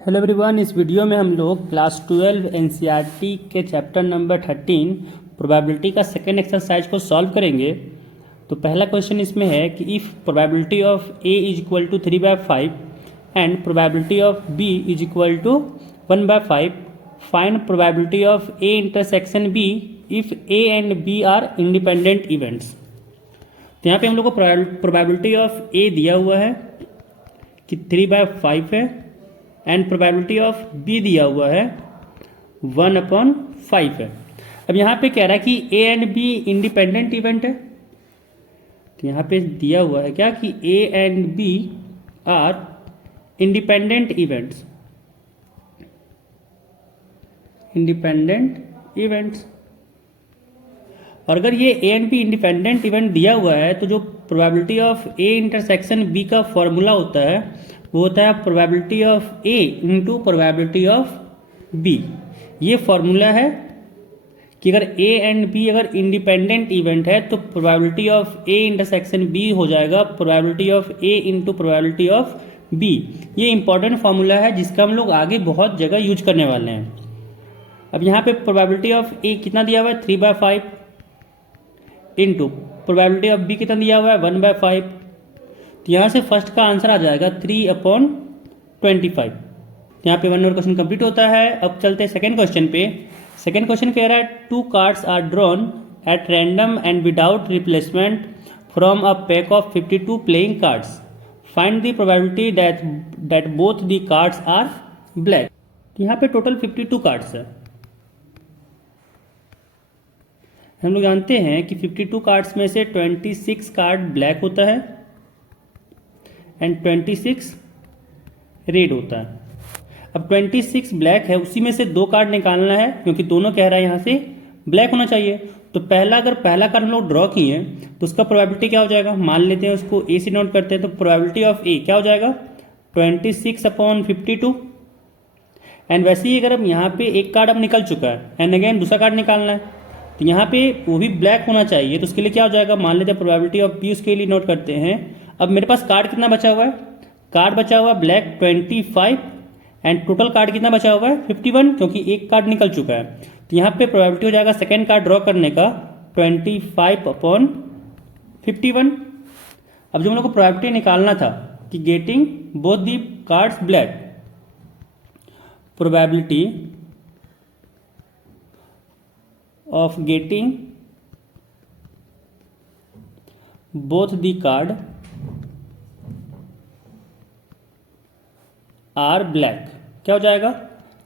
Hello everyone, इस video में हम लोग क्लास 12 एनसीईआरटी के चैप्टर नंबर 13 प्रोबेबिलिटी का सेकेंड एक्सरसाइज को सॉल्व करेंगे। तो पहला क्वेश्चन इसमें है कि if probability of A is equal to 3/5 and probability of B is equal to 1/5, find probability of A intersection B if A and B are independent events. तो यहाँ पे हम लोग को प्रोबेबिलिटी ऑफ ए दिया हुआ है कि 3/5 है एंड प्रोबेबिलिटी ऑफ बी दिया हुआ है 1/5 है। अब यहाँ पे कह रहा है कि A and B independent event है। तो यहाँ पे दिया हुआ है क्या कि A and B are independent events, और अगर ये A and B independent event दिया हुआ है तो जो probability of A intersection B का फॉर्मूला होता है वो होता है probability of A into probability of B. ये फॉर्मूला है कि अगर ए एंड बी अगर इंडिपेंडेंट इवेंट है तो probability of A intersection B हो जाएगा probability of A into probability of B. ये इंपॉर्टेंट फॉर्मूला है जिसका हम लोग आगे बहुत जगह यूज करने वाले हैं। अब यहाँ पे प्रोबेबिलिटी ऑफ ए कितना दिया हुआ है 3/5 इंटू प्रोबेबिलिटी ऑफ बी कितना दिया हुआ है 1/5। तो यहाँ से फर्स्ट का आंसर आ जाएगा 3/25। यहाँ पे 1 नंबर क्वेश्चन कंप्लीट होता है। अब चलते हैं सेकंड क्वेश्चन पे। सेकंड क्वेश्चन कह रहा है 2 cards are drawn at random and without replacement from a pack of 52 playing cards, find the probability that both the cards are black. तो यहाँ पे टोटल 52 कार्ड्स है। हम लोग जानते हैं कि 52 कार्ड्स में से 26 कार्ड ब्लैक होता है एंड 26 रेड होता है। अब 26 ब्लैक है, उसी में से 2 कार्ड निकालना है क्योंकि दोनों कह रहा है यहाँ से ब्लैक होना चाहिए। तो अगर पहला कार्ड हम लोग ड्रॉ किए तो उसका प्रोबेबिलिटी क्या हो जाएगा, मान लेते हैं उसको ए से नोट करते हैं। तो प्रोबेबिलिटी ऑफ ए क्या हो जाएगा 26/52। एंड वैसे ही अगर अब यहाँ पे एक कार्ड अब निकल चुका है एंड अगेन दूसरा कार्ड निकालना है तो यहाँ पे वो भी ब्लैक होना चाहिए। तो उसके लिए क्या हो जाएगा, मान लेते हैं प्रोबेबिलिटी ऑफ बी उसके लिए नोट करते हैं। अब मेरे पास कार्ड कितना बचा हुआ है, कार्ड बचा हुआ है ब्लैक 25 एंड टोटल कार्ड कितना बचा हुआ है 51, क्योंकि एक कार्ड निकल चुका है। तो यहाँ पे प्रोबेबिलिटी हो जाएगा सेकेंड कार्ड ड्रॉ करने का 25/51। अब जो हम लोग को प्रोबेबिलिटी निकालना था कि getting both the cards black, probability of getting both the card are black क्या हो जाएगा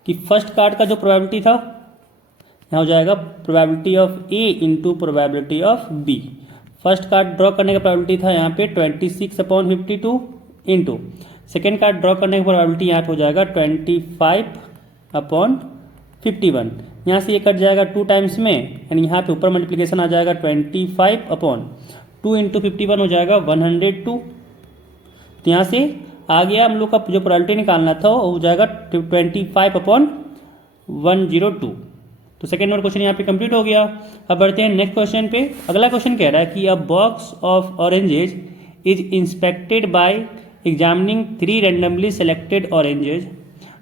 कि फर्स्ट कार्ड का जो प्रोबेबिलिटी था यहाँ हो जाएगा probability of A into probability of B. First card draw करने का प्रोबेबिलिटी था यहाँ पे 26/52 इंटू सेकेंड कार्ड ड्रॉ करने का प्रोबेबिलिटी यहाँ पे हो जाएगा 25/51। यहाँ से ये कट जाएगा 2 टाइम्स में एंड यहाँ पे ऊपर मल्टीप्लिकेशन आ जाएगा 25/2 इंटू 51 हो जाएगा 102। तो यहाँ से आ गया हम लोग का जो प्रोबेबिलिटी निकालना था वो हो जाएगा 25/102। तो सेकेंड नंबर क्वेश्चन यहाँ पे कंप्लीट हो गया। अब बढ़ते हैं नेक्स्ट क्वेश्चन पे। अगला क्वेश्चन कह रहा है कि अ box of oranges is inspected bye examining 3 randomly selected oranges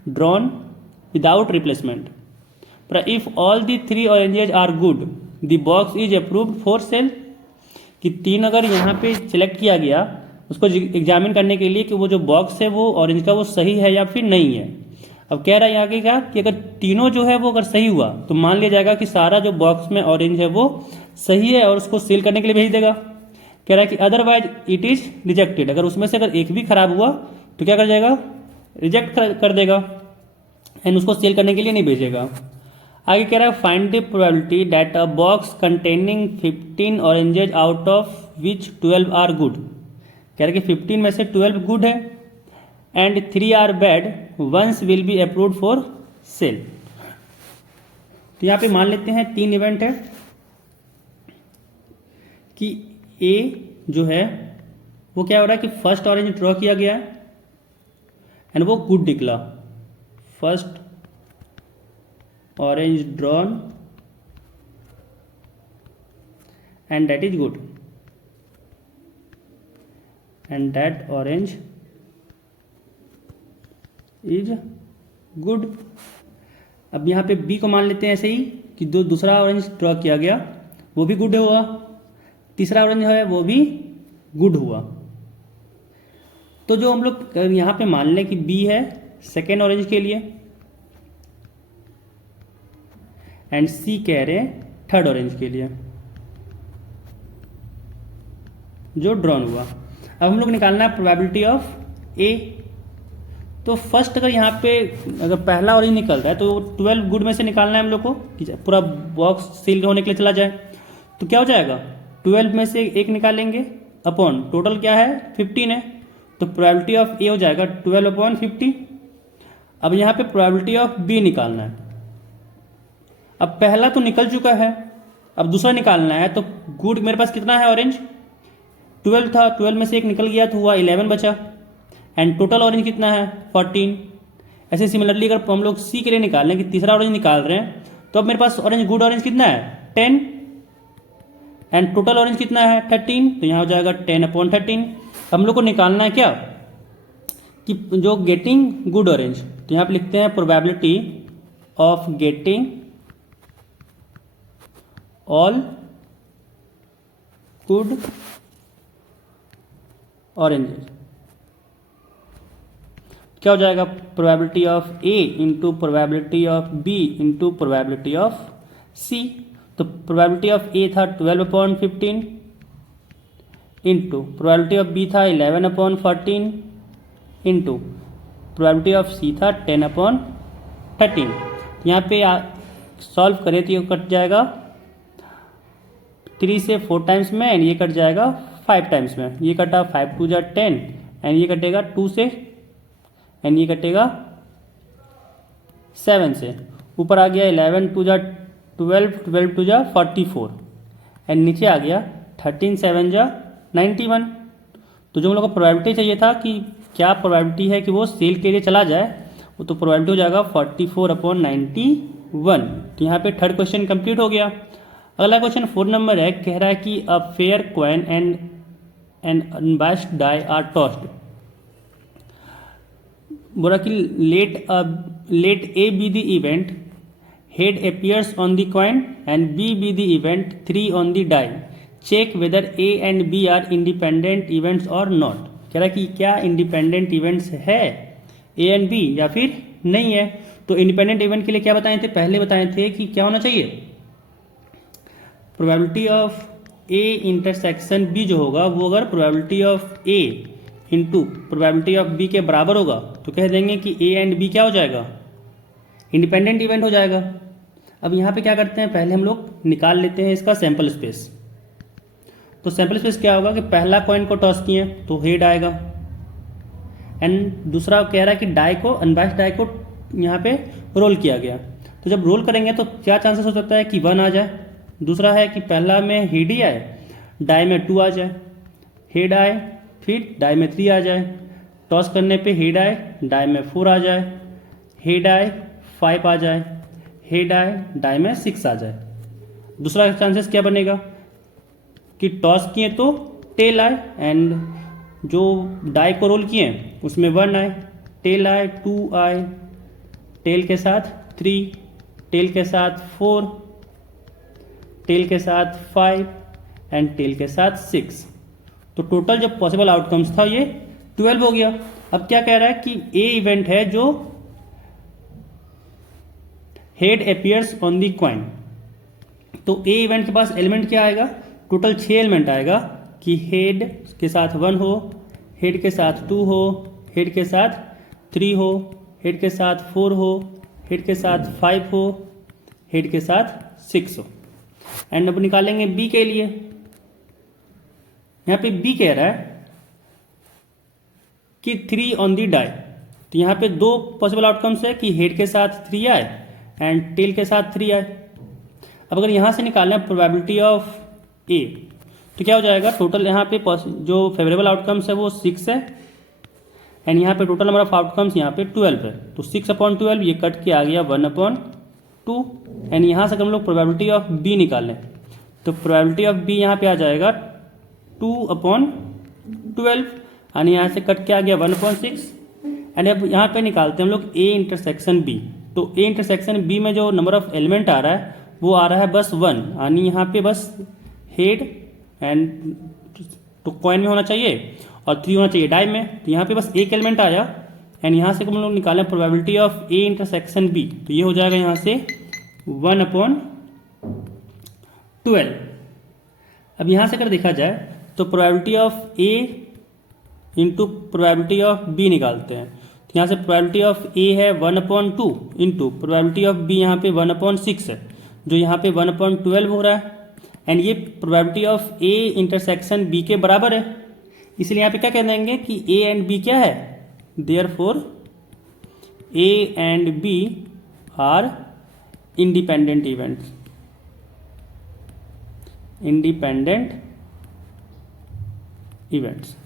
drawn without replacement, but if all the 3 oranges are good the box is approved for sale। कि 3 अगर यहाँ पे सिलेक्ट किया गया उसको एग्जामिन करने के लिए कि वो जो बॉक्स है वो ऑरेंज का वो सही है या फिर नहीं है। अब कह रहा है आगे क्या कि अगर तीनों जो है वो अगर सही हुआ तो मान लिया जाएगा कि सारा जो बॉक्स में ऑरेंज है वो सही है और उसको सेल करने के लिए भेज देगा। कह रहा है कि अदरवाइज इट इज रिजेक्टेड, अगर उसमें से अगर एक भी खराब हुआ तो क्या कर जाएगा, रिजेक्ट कर देगा एंड उसको सेल करने के लिए नहीं भेजेगा। आगे कह रहा है find the probability that a box containing 15 oranges out of which 12 are good. कह रहा है कि 15 में से 12 गुड है and 3 are bad once will be approved for sale. तो यहाँ पे मान लेते हैं 3 इवेंट है कि ए जो है वो क्या हो रहा है कि फर्स्ट ऑरेंज ड्रॉ किया गया है एंड वो गुड निकला, first orange drawn and that is good and that orange is good. अब यहाँ पे बी को मान लेते हैं ऐसे ही कि जो दूसरा ऑरेंज ड्रॉ किया गया वो भी गुड हुआ, तीसरा ऑरेंज है वो भी गुड हुआ। तो जो हम लोग यहाँ पे मान लें कि बी है सेकेंड ऑरेंज के लिए एंड सी कह रहे हैं थर्ड ऑरेंज के लिए जो ड्रॉन हुआ। अब हम लोग निकालना है प्रोबेबिलिटी ऑफ ए। तो फर्स्ट अगर यहाँ पे अगर पहला ऑरेंज निकल रहा है तो 12 गुड में से निकालना है हम लोग को कि पूरा बॉक्स सील होने के लिए चला जाए। तो क्या हो जाएगा 12 में से एक निकालेंगे अपॉन टोटल क्या है 15 है, तो प्रोबेबिलिटी ऑफ ए हो जाएगा 12/50। अब यहाँ पे प्रोबेबिलिटी ऑफ बी निकालना है। अब पहला तो निकल चुका है, अब दूसरा निकालना है। तो गुड मेरे पास कितना है ऑरेंज 12 था, 12 में से एक निकल गया तो हुआ 11 बचा एंड टोटल ऑरेंज कितना है 14। ऐसे सिमिलरली अगर हम लोग सी के लिए निकालें कि तीसरा ऑरेंज निकाल रहे हैं तो अब मेरे पास ऑरेंज गुड ऑरेंज कितना है 10 एंड टोटल ऑरेंज कितना है 13, तो यहाँ हो जाएगा 10/13। हम लोग को निकालना है क्या कि जो गेटिंग गुड ऑरेंज, तो यहाँ पे लिखते हैं probability of getting all good oranges. क्या हो जाएगा probability of A into probability of B into probability of C. तो प्रोबेबिलिटी ऑफ ए था 12/15 इंटू प्रोबेबिलिटी ऑफ बी था 11/14 इंटू प्रोबेबिलिटी ऑफ सी था 10/13। यहाँ पे सॉल्व करें तो ये कट जाएगा 3 से 4 टाइम्स में एंड ये कट जाएगा 5 टाइम्स में। ये कटा 5 2 जा 10 एंड ये कटेगा 2 से एंड ये कटेगा 7 से। ऊपर आ गया 11 2 जा 12, 12 2 जा 44 एंड नीचे आ गया 13 7 जा 91। तो जो हम लोग को प्रोबेबिलिटी चाहिए था कि क्या प्रोबेबिलिटी है कि वो सेल के लिए चला जाए, वो तो प्रोबेबिलिटी हो जाएगा 44/91। तो यहाँ पे थर्ड क्वेश्चन कंप्लीट हो गया। अगला क्वेश्चन 4 नंबर है, कह रहा है कि a fair coin and an unbiased die are tossed. बोला कि let A be the event, head appears on the coin and B be the event 3 on the die. Check whether A and B are independent events or not. कह रहा है कि क्या independent events है A and B या फिर नहीं है। तो इंडिपेंडेंट इवेंट के लिए क्या बताए थे, पहले बताए थे कि क्या होना चाहिए probability of A intersection B जो होगा वो अगर probability of A into probability of B के बराबर होगा तो कह देंगे कि A एंड B क्या हो जाएगा इंडिपेंडेंट इवेंट हो जाएगा। अब यहाँ पे क्या करते हैं, पहले हम लोग निकाल लेते हैं इसका सैंपल स्पेस। तो सैंपल स्पेस क्या होगा कि पहला कॉइन को टॉस किए तो हेड आएगा एंड दूसरा कह रहा है कि डाई को अनबाइस्ड डाई को यहाँ पे रोल किया गया। तो जब रोल करेंगे तो क्या चांसेस हो सकता है कि 1 आ जाए, दूसरा है कि पहला में हेड ही आए डाई में 2 आ जाए, हेड आए फिर डाई में 3 आ जाए, टॉस करने पे हेड आए डाई में 4 आ जाए, हेड आए 5 आ जाए, हेड आए डाई में 6 आ जाए। दूसरा चांसेस क्या बनेगा कि टॉस किए तो टेल आए एंड जो डाई को रोल किए उसमें 1 आए, टेल आए 2 आए, टेल के साथ 3, टेल के साथ 4, टेल के साथ 5 एंड टेल के साथ 6। तो टोटल जो पॉसिबल आउटकम्स था ये 12 हो गया। अब क्या कह रहा है कि ए इवेंट है जो head appears on the coin. तो ए इवेंट के पास एलिमेंट क्या आएगा, टोटल 6 एलिमेंट आएगा कि हेड के साथ 1 हो, हेड के साथ 2 हो, हेड के साथ 3 हो, हेड के साथ 4 हो, हेड के साथ 5 हो, हेड के साथ 6 हो। एंड अब निकालेंगे बी के लिए। यहाँ पे बी कह रहा है कि 3 ऑन दी डाई। तो यहाँ पे 2 पॉसिबल आउटकम्स है कि हेड के साथ 3 आए एंड टेल के साथ 3 आए। अब अगर यहाँ से निकालना है प्रोबेबिलिटी ऑफ ए तो क्या हो जाएगा, टोटल यहाँ पे जो फेवरेबल आउटकम्स है वो 6 है एंड यहाँ पे टोटल नंबर ऑफ आउटकम्स यहाँ पे 12 है। तो 6/12 ये कट के आ गया 1/2 एंड यहाँ से हम लोग प्रोबेबिलिटी ऑफ बी निकालें तो प्रोबेबिलिटी ऑफ बी यहाँ पे आ जाएगा 2/12 एंड यहाँ से कट के आ गया 1/6 एंड अब यहाँ पे निकालते हैं हम लोग ए इंटरसेक्शन बी। तो ए इंटरसेक्शन बी में जो नंबर ऑफ एलिमेंट आ रहा है वो आ रहा है बस 1, यानी यहाँ पे बस हेड एंड तो कॉइन में होना चाहिए और 3 होना चाहिए डाई में। तो यहाँ पे बस एक एलिमेंट आया एंड यहाँ से हम लोग निकालें probability of A intersection B, तो ये हो जाएगा यहाँ से 1/12। अब यहाँ से अगर देखा जाए तो probability of A into probability of B निकालते हैं। तो यहाँ से प्रोबेबिलिटी ऑफ ए है 1/2 इंटू प्रोबेबिलिटी ऑफ बी यहाँ पे 1/6 है, जो यहाँ पे 1/12 हो रहा है। एंड ये probability of A intersection B के बराबर है, इसलिए यहाँ पे क्या कह देंगे कि ए एंड बी क्या है, therefore A and B are independent events, independent events,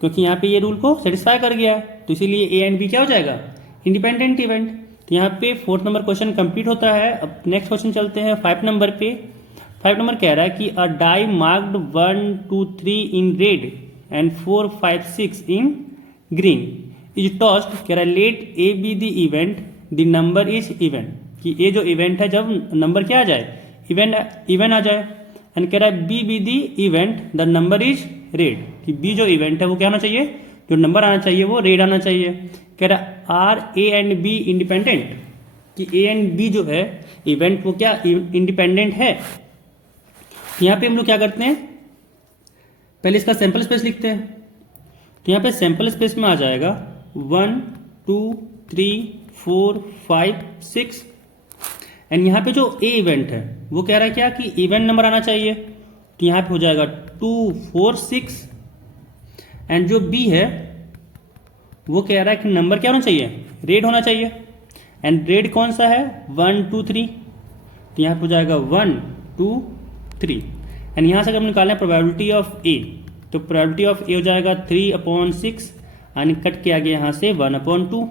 क्योंकि यहाँ पे ये रूल को सेटिस्फाई कर गया है, तो इसीलिए ए एंड बी क्या हो जाएगा, इंडिपेंडेंट इवेंट। तो यहाँ पे 4th नंबर क्वेश्चन कंप्लीट होता है। अब नेक्स्ट क्वेश्चन चलते हैं 5 नंबर पे। 5 नंबर कह रहा है कि a die marked 1 2 3 in red and 4 5 6 in green is tossed, कह रहा है let A be the event the number is event, कि ए जो इवेंट है जब नंबर क्या आ जाए, इवेंट आ जाए। एंड कह रहा है B be the event the number is red, कि बी जो इवेंट है वो क्या आना चाहिए, जो नंबर आना चाहिए वो रेड आना चाहिए। कह रहा है are A and B independent, कि ए एंड बी जो है इवेंट वो क्या इंडिपेंडेंट है। यहाँ पे हम लोग क्या करते हैं, पहले इसका सैंपल स्पेस लिखते हैं। तो यहाँ पे सैंपल स्पेस में आ जाएगा 1 2 3 4 5 6 एंड यहाँ पे जो ए इवेंट है वो कह रहा है क्या कि इवेंट नंबर आना चाहिए, तो यहाँ पे हो जाएगा 2 4 6 एंड जो बी है वो कह रहा है कि नंबर क्या होना चाहिए, रेड होना चाहिए। एंड रेड कौन सा है, 1 2 3, तो यहाँ पे हो जाएगा 1 2 3 एंड यहाँ से अगर हम निकालें प्रोबेबिलिटी ऑफ ए, तो प्रोबेबिलिटी ऑफ ए हो जाएगा 3/6 यानी कट किया गया यहाँ से 1/2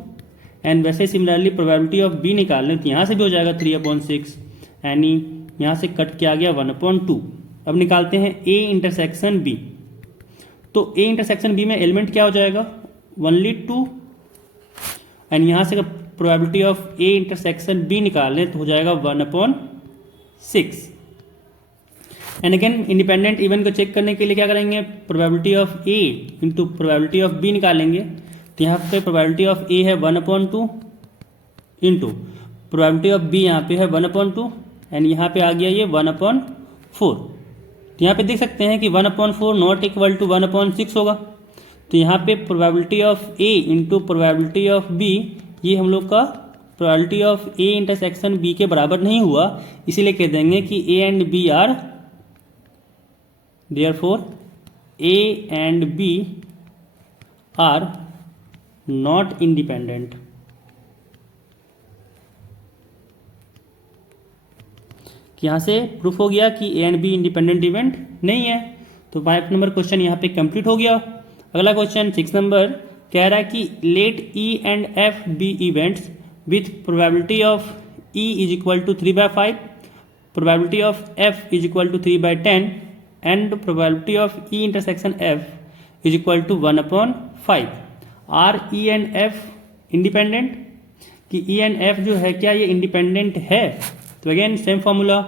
एंड वैसे सिमिलरली प्रोबेबिलिटी ऑफ बी निकाल लें तो यहाँ से भी हो जाएगा 3/6 यानी यहाँ से कट किया गया 1/2। अब निकालते हैं ए इंटरसेक्शन बी। तो ए इंटरसेक्शन बी में एलिमेंट क्या हो जाएगा, ओनली 2 एंड यहाँ से probability of A intersection B निकाल लें तो हो जाएगा 1/6। एंड अगेन इंडिपेंडेंट इवेंट को चेक करने के लिए क्या करेंगे, probability of A into probability of B निकालेंगे। तो यहाँ पे प्रोबेबिलिटी ऑफ ए है 1/2 इंटू प्रोबेबिलिटी ऑफ बी यहाँ पे है 1/2 एंड यहाँ पे आ गया ये 1/4। तो यहाँ पे देख सकते हैं कि 1/4 नॉट इक्वल टू 1/6 होगा। तो यहाँ पे probability of A into probability of B, ये हम लोग का probability of A intersection B के बराबर नहीं हुआ, इसीलिए कह देंगे कि A and B are therefore A and B are not independent। कि यहाँ से प्रूफ हो गया कि A and B independent event नहीं है। तो 5 नंबर क्वेश्चन यहाँ पे कंप्लीट हो गया। अगला क्वेश्चन 6 नंबर कह रहा है कि let E and F be events with probability of E is equal to 3/5, probability of F is equal to 3/10 and probability of E intersection F is equal to 1/5। Are E and F independent, कि E and F जो है क्या ये independent है। तो again same formula,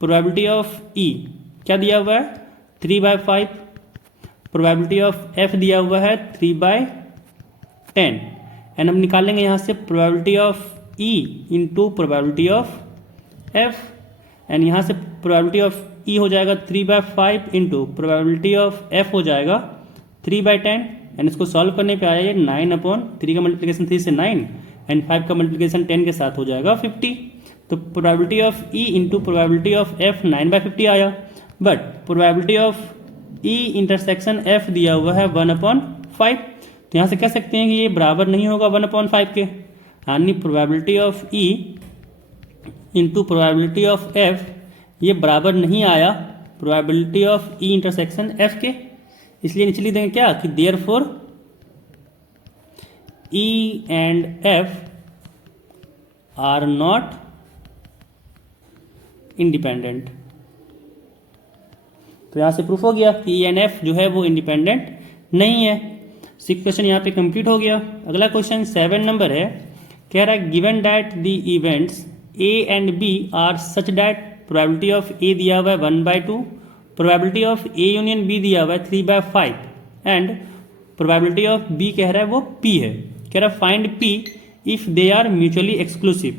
probability of E क्या दिया हुआ है 3/5, प्रोबेबिलिटी ऑफ F दिया हुआ है 3/10 एंड हम निकालेंगे यहाँ से probability of E into probability of F and यहाँ से प्रोबेबिलिटी ऑफ E हो जाएगा 3/5 इंटू प्रोबेबिलिटी ऑफ F हो जाएगा 3/10 एंड इसको सॉल्व करने पे आया ये 9/3 का मल्टीप्लिकेशन 3 से 9 एंड 5 का मल्टीप्लिकेशन 10 के साथ हो जाएगा 50। तो probability of E into probability of F 9/50 आया, but probability of E intersection F दिया हुआ है 1/5। तो यहाँ से कह सकते हैं कि ये बराबर नहीं होगा 1/5 के, यानी probability of E into probability of F ये बराबर नहीं आया probability of E intersection F के। इसलिए नीचे लिख देंगे क्या कि therefore E and F are not independent. तो यहां से प्रूफ हो गया कि E एंड F जो है वो इंडिपेंडेंट नहीं है। 6 क्वेश्चन यहाँ पे कंप्लीट हो गया। अगला क्वेश्चन 7 नंबर है, कह रहा है given that the events A and B are such that probability of A दिया हुआ है 1/2, probability of A union B दिया हुआ है 3/5 एंड प्रोबेबिलिटी ऑफ बी कह रहा है वो पी है। कह रहा है find P if they are mutually exclusive.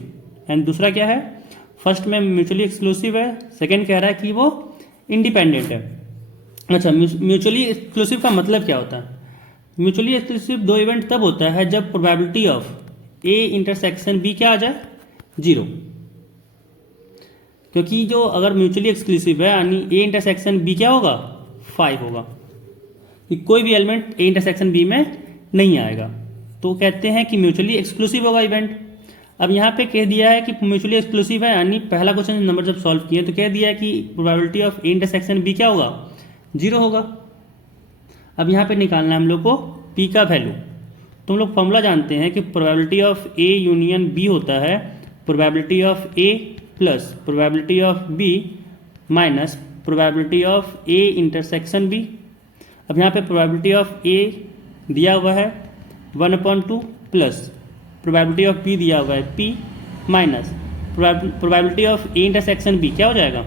And दूसरा क्या है, फर्स्ट में म्यूचुअली एक्सक्लूसिव है, सेकंड कह रहा है कि वो इंडिपेंडेंट है। अच्छा, म्यूचुअली एक्सक्लूसिव का मतलब क्या होता है? म्यूचुअली एक्सक्लूसिव दो इवेंट तब होता है जब probability of A intersection B क्या आ जाए, 0। क्योंकि जो अगर म्यूचुअली एक्सक्लूसिव है यानी ए इंटरसेक्शन बी क्या होगा, 5 होगा, कि कोई भी एलिमेंट ए इंटरसेक्शन बी में नहीं आएगा, तो कहते हैं कि म्यूचुअली एक्सक्लूसिव होगा इवेंट। अब यहाँ पे कह दिया है कि म्यूचुअली एक्सक्लूसिव है, यानी पहला क्वेश्चन नंबर जब सॉल्व किए तो कह दिया है कि probability of A intersection B क्या होगा, 0 होगा। अब यहाँ पे निकालना है हम लोग को पी का वैल्यू। तो हम लोग फॉर्मूला जानते हैं कि probability of A union B होता है probability of A plus probability of B minus probability of A intersection B. अब यहाँ पे प्रोबेबिलिटी ऑफ ए दिया हुआ है 1/2 प्लस प्रोबेबिलिटी ऑफ बी दिया हुआ है P minus probability of A intersection B क्या हो जाएगा,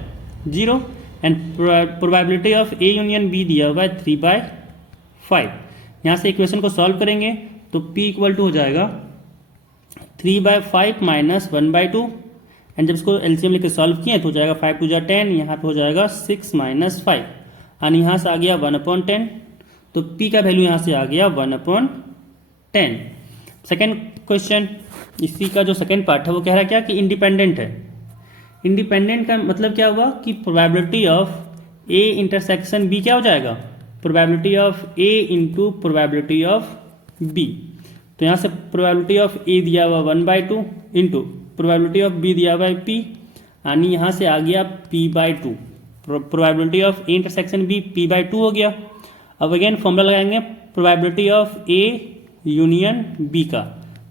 0 and probability of A union B दिया हुआ है 3/5। यहाँ से इक्वेशन को सॉल्व करेंगे तो p इक्वल टू हो जाएगा 3/5 माइनस 1/2 एंड जब इसको एलसीएम लेकर सॉल्व किए तो हो जाएगा 5 2 10, यहाँ पे हो जाएगा 6 माइनस 5 और यहाँ से आ गया 1/10। तो p का वैल्यू यहाँ से आ गया 1/10। सेकेंड क्वेश्चन, इसी का जो सेकेंड पार्ट है वो कह रहा है क्या कि इंडिपेंडेंट है। इंडिपेंडेंट का मतलब क्या हुआ कि probability of A intersection B क्या हो जाएगा, probability of A into probability of B. तो यहाँ से प्रोबेबिलिटी ऑफ ए दिया हुआ 1/2 इंटू प्रोबेबिलिटी ऑफ बी दिया हुआ है पी, यानी यहाँ से आ गया p/2। Probability of A intersection B p/2 हो गया। अब अगेन फॉर्मूला लगाएंगे probability of A union B का,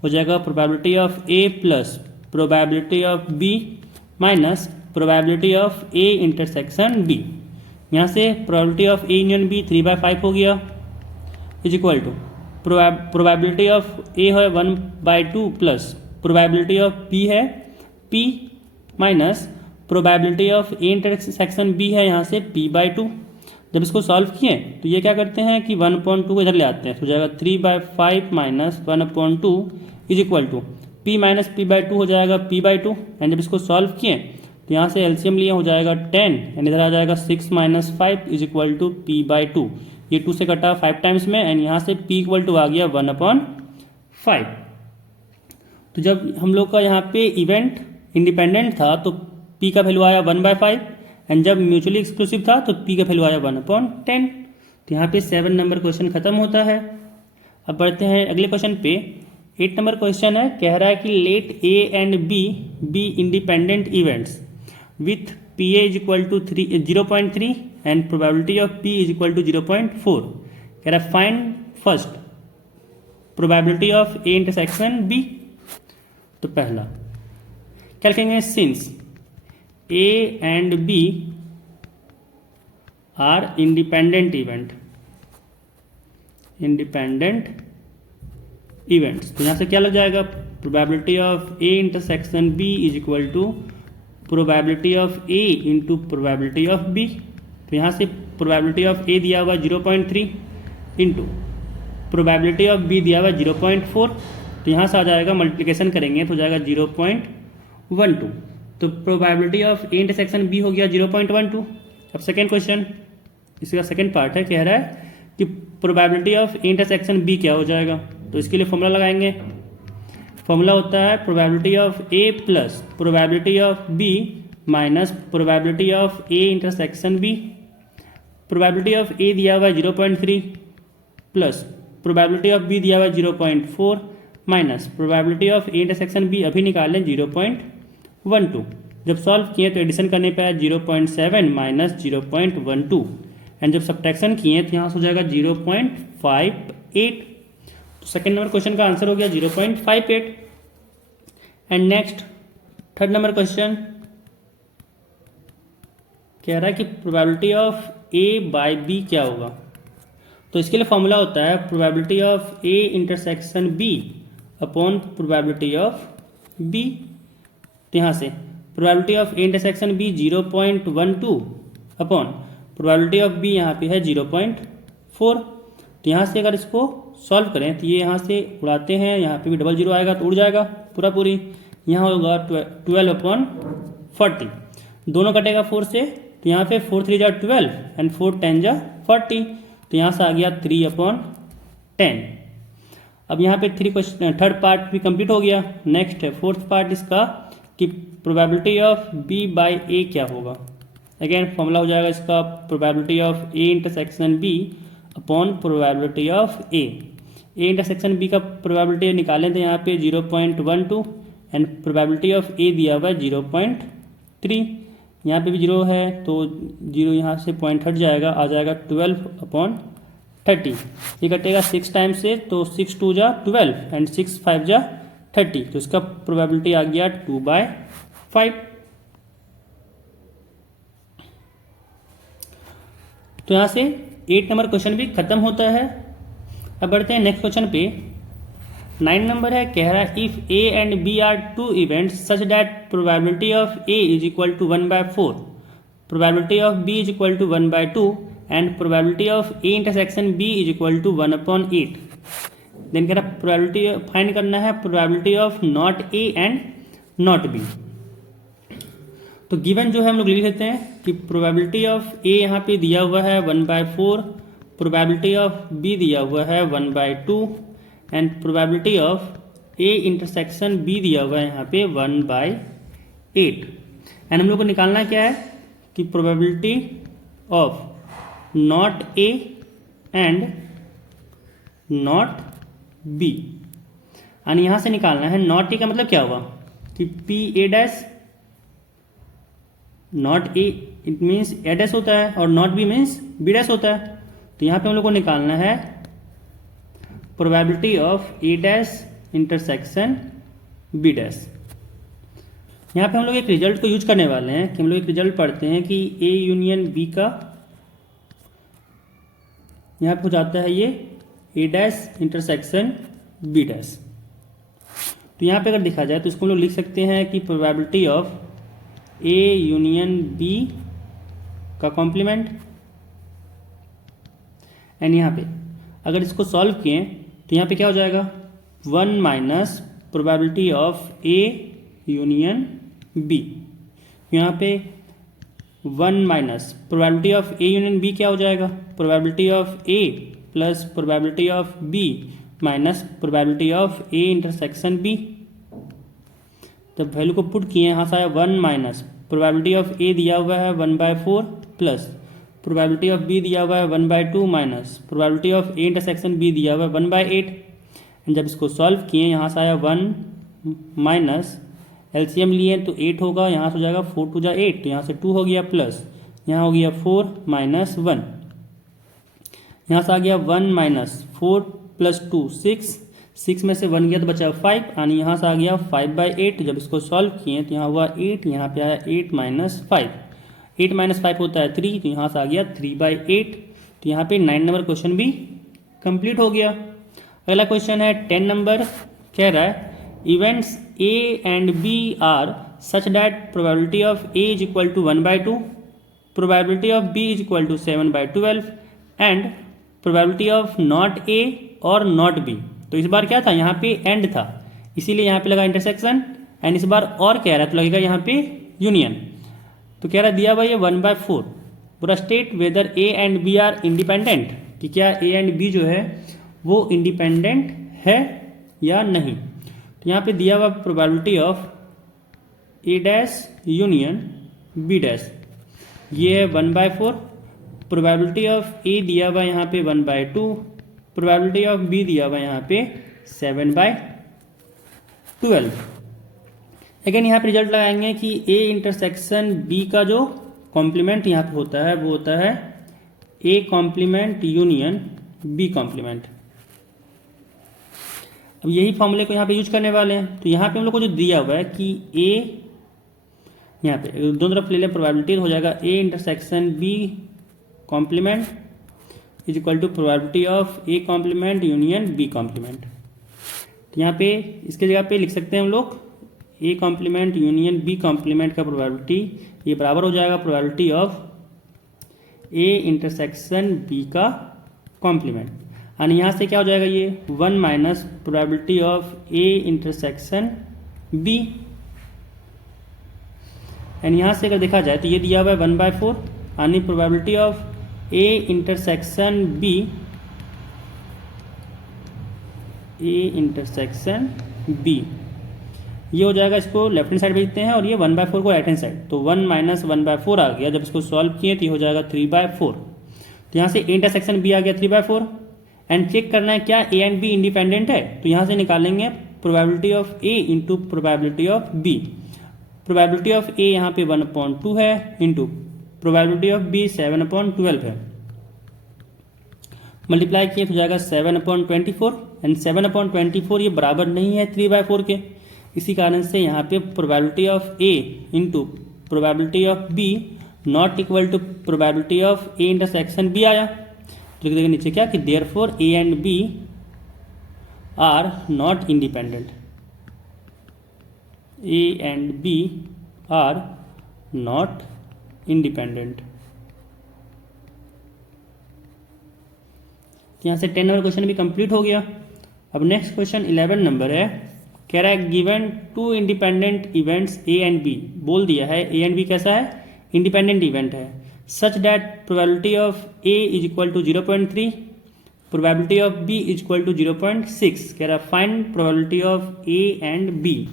हो जाएगा probability of A plus probability of B minus probability of A intersection B. यहाँ से probability of A union B 3/5 हो गया is equal to probability of A है 1/2 plus probability of B है p minus probability of A intersection B है यहाँ से p/2। जब इसको सॉल्व किए तो ये क्या करते हैं कि 1/2 को इधर ले आते हैं, तो हो जाएगा 3/5 minus 1/2 is equal to p minus p/2 हो जाएगा p/2 एंड जब इसको सॉल्व किए तो यहाँ से एलसीएम लिए हो जाएगा 10 एंड इधर आ जाएगा 6 minus 5 is equal to p/2। ये 2 से कटा 5 टाइम्स में एंड यहाँ से p इक्वल टू आ गया 1/5। तो जब हम लोग का यहाँ पे इवेंट इंडिपेंडेंट था तो p का वैल्यू आया 1/5 एंड जब म्यूचुअली एक्सक्लूसिव था तो p का वैल्यू आया 1/10। तो यहाँ पे 7 नंबर क्वेश्चन खत्म होता है। अब बढ़ते हैं अगले क्वेश्चन पे। 8 नंबर क्वेश्चन है, कह रहा है कि let A and B be independent events with P A is equal to 0.3 and probability of p is equal to 0.4। कह रहा है find first probability of A intersection b। तो पहला क्या लिखेंगे, since a and b are independent events. तो यहाँ से क्या लग जाएगा, probability of a intersection b is equal to probability of a into probability of b। तो यहाँ से प्रोबेबिलिटी ऑफ a दिया हुआ 0.3 इंटू प्रोबेबिलिटी ऑफ b दिया हुआ 0.4। तो यहाँ से आ जाएगा मल्टीप्लिकेशन करेंगे तो हो जाएगा 0.12। तो probability of A intersection B हो गया 0.12। अब सेकेंड क्वेश्चन, इसका सेकेंड पार्ट है, कह रहा है कि probability of A intersection B क्या हो जाएगा। तो इसके लिए फॉर्मूला लगाएंगे। फॉर्मूला होता है probability of A plus probability of B minus probability of A intersection B. Probability of A दिया हुआ है 0.3 प्लस प्रोबेबिलिटी ऑफ बी दिया हुआ है 0.4 minus probability of A intersection B अभी निकालें 0.12। जब सॉल्व किए तो एडिशन करने पे आया 0.7 माइनस 0.12 एंड जब सब्ट्रैक्शन किए तो यहाँ से हो जाएगा 0.58। तो सेकेंड नंबर क्वेश्चन का आंसर हो गया 0.58। And next third number question कह रहा है कि probability of A by B क्या होगा। तो इसके लिए फॉर्मूला होता है probability of A intersection B upon probability of B. तो यहाँ से probability of A intersection B 0.12 upon probability of B यहाँ पे है 0.4। तो यहाँ से अगर इसको सॉल्व करें तो ये यहाँ से उड़ाते हैं, यहाँ पे भी डबल जीरो आएगा तो उड़ जाएगा पूरा पूरी। यहाँ होगा 12/40, दोनों कटेगा 4 से, तो यहाँ पे 4 3 जा 12 एंड 4 10 जा 40, तो यहाँ से आ गया 3/10। अब यहाँ पे थर्ड पार्ट भी कंप्लीट हो गया। नेक्स्ट है फोर्थ पार्ट इसका कि probability of B by A क्या होगा। अगेन फॉर्मूला हो जाएगा इसका probability of A intersection B upon probability of A intersection B का प्रोबेबिलिटी निकालें तो यहाँ पे 0.12 एंड प्रोबेबिलिटी ऑफ ए दिया हुआ है 0.3। यहाँ पे भी 0 है तो 0 यहाँ से पॉइंट हट जाएगा, आ जाएगा 12/30। ये कटेगा 6 टाइम से, तो 6 2 जा 12 एंड 6 5 जा 30, तो इसका प्रोबेबिलिटी आ गया 2/5। तो यहाँ से 8 नंबर क्वेश्चन भी खत्म होता है। अब बढ़ते हैं नेक्स्ट क्वेश्चन पे। 9 नंबर है, कह रहा है if A and B are two events such that probability of A is equal to 1/4, probability of B is equal to 1/2 and probability of A intersection B is equal to 1/8। Then कह रहा probability find करना है probability of not A and not B. तो given जो है हम लोग लिख लेते हैं कि प्रोबेबिलिटी ऑफ ए यहाँ पे दिया हुआ है 1/4, प्रोबेबिलिटी ऑफ बी दिया हुआ है 1/2 and probability of A intersection B दिया हुआ है यहाँ पे 1/8। एंड हम लोग को निकालना क्या है कि probability of not A and not B. And यहाँ से निकालना है नॉट ए का मतलब क्या हुआ कि P A dash, not A it means A dash होता है और not B means B dash होता है। तो यहाँ पे हम लोग को निकालना है probability of A dash intersection B dash. यहाँ पे हम लोग एक रिजल्ट को यूज करने वाले हैं कि हम लोग एक रिजल्ट पढ़ते हैं कि ए यूनियन बी का यहाँ पे हो जाता है ये ए डैश इंटरसेक्शन बी डैश। तो यहाँ पे अगर देखा जाए तो इसको हम लोग लिख सकते हैं कि probability of A union B का कॉम्प्लीमेंट। एंड यहाँ पे अगर इसको सॉल्व किए तो यहाँ पे क्या हो जाएगा 1 minus probability of A union B. यहाँ पे 1 minus probability of A union B क्या हो जाएगा, probability of A plus probability of B minus probability of A intersection B. जब वैल्यू को पुट किए यहाँ से आया 1 माइनस प्रोबेबिलिटी ऑफ ए दिया हुआ है 1/4 प्लस प्रोबेबिलिटी ऑफ बी दिया हुआ है 1/2 minus probability of A intersection B दिया हुआ है 1/8। जब इसको सॉल्व किए यहाँ से आया 1 माइनस एलसीएम लिए तो 8 होगा, यहाँ से हो जाएगा 4 2 जा 8, तो यहाँ से 2 हो गया प्लस यहाँ हो गया 4 माइनस 1, यहाँ से आ गया 1 माइनस 4 प्लस 2 6 में से 1 गया तो बचा 5, यानी यहाँ से आ गया 5/8। जब इसको सॉल्व किए तो यहाँ हुआ 8, यहाँ पे आया 8 माइनस 5, 8 माइनस 5 होता है 3, तो यहाँ से आ गया 3/8। तो यहाँ पे 9 नंबर क्वेश्चन भी कंप्लीट हो गया। अगला क्वेश्चन है 10 नंबर, कह रहा है events A and B are such that probability of A is equal to 1/2, probability of B is equal to 7/12 and probability of not A और नॉट बी। तो इस बार क्या था, यहाँ पे एंड था इसीलिए यहाँ पे लगा इंटरसेक्शन, एंड इस बार और कह रहा है तो लगेगा यहाँ पे यूनियन। तो कह रहा है दिया भाई ये 1/4 पूरा state whether A and B are independent, कि क्या ए एंड बी जो है वो इंडिपेंडेंट है या नहीं। तो यहाँ पे दिया हुआ probability of A dash union B dash ये है 1/4, प्रोबेबिलिटी ऑफ ए दिया हुआ यहाँ पे 1/2, प्रोबेबिलिटी ऑफ बी दिया हुआ यहाँ पे 7/12। अगेन यहाँ पे रिजल्ट लगाएंगे कि ए इंटरसेक्शन बी का जो कॉम्प्लीमेंट यहाँ पे होता है वो होता है A complement union B complement. अब यही फॉर्मूले को यहाँ पे यूज करने वाले हैं। तो यहाँ पे हम लोग को जो दिया हुआ है कि ए, यहाँ पे दोनों तरफ ले लें प्रोबेबिलिटी, हो जाएगा A intersection B complement is equal to probability of A complement union B complement. तो यहाँ पे इसके जगह पे लिख सकते हैं हम लोग A complement union B complement का प्रोबेबिलिटी ये बराबर हो जाएगा probability of A intersection B का कॉम्प्लीमेंट। और यहाँ से क्या हो जाएगा ये 1 minus probability of A intersection B. And यहाँ से अगर देखा जाए तो ये दिया हुआ है 1/4 यानी probability of A intersection B, A intersection B ये हो जाएगा, इसको लेफ्ट हैंड साइड भेजते हैं और ये 1/4 को राइट हैंड साइड, तो 1 माइनस 1/4 आ गया। जब इसको सॉल्व किए तो ये हो जाएगा 3/4। तो यहाँ से ए इंटरसेक्शन बी आ गया 3/4। एंड चेक करना है क्या ए एंड बी इंडिपेंडेंट है, तो यहाँ से निकालेंगे probability of A into probability of B. Probability of A यहाँ पे 1/2 है इंटू प्रोबेबिलिटी ऑफ बी 7/12 है। मल्टीप्लाई किए तो जाएगा 7/24 एंड 7/24 ये बराबर नहीं है 3/4 के। इसी कारण से यहाँ पे probability of A into probability of B not equal to probability of A intersection B आया। तो लिख देंगे नीचे क्या कि therefore A and B are not independent, A and B are not independent. यहाँ से 10 नंबर क्वेश्चन भी कंप्लीट हो गया। अब नेक्स्ट क्वेश्चन 11 नंबर है, कह रहा है given 2 independent events A and B. बोल दिया है ए एंड बी कैसा है, इंडिपेंडेंट इवेंट है, such that probability of A is equal to 0.3, probability of B is equal to 0.6। कह रहा है find probability of A and B.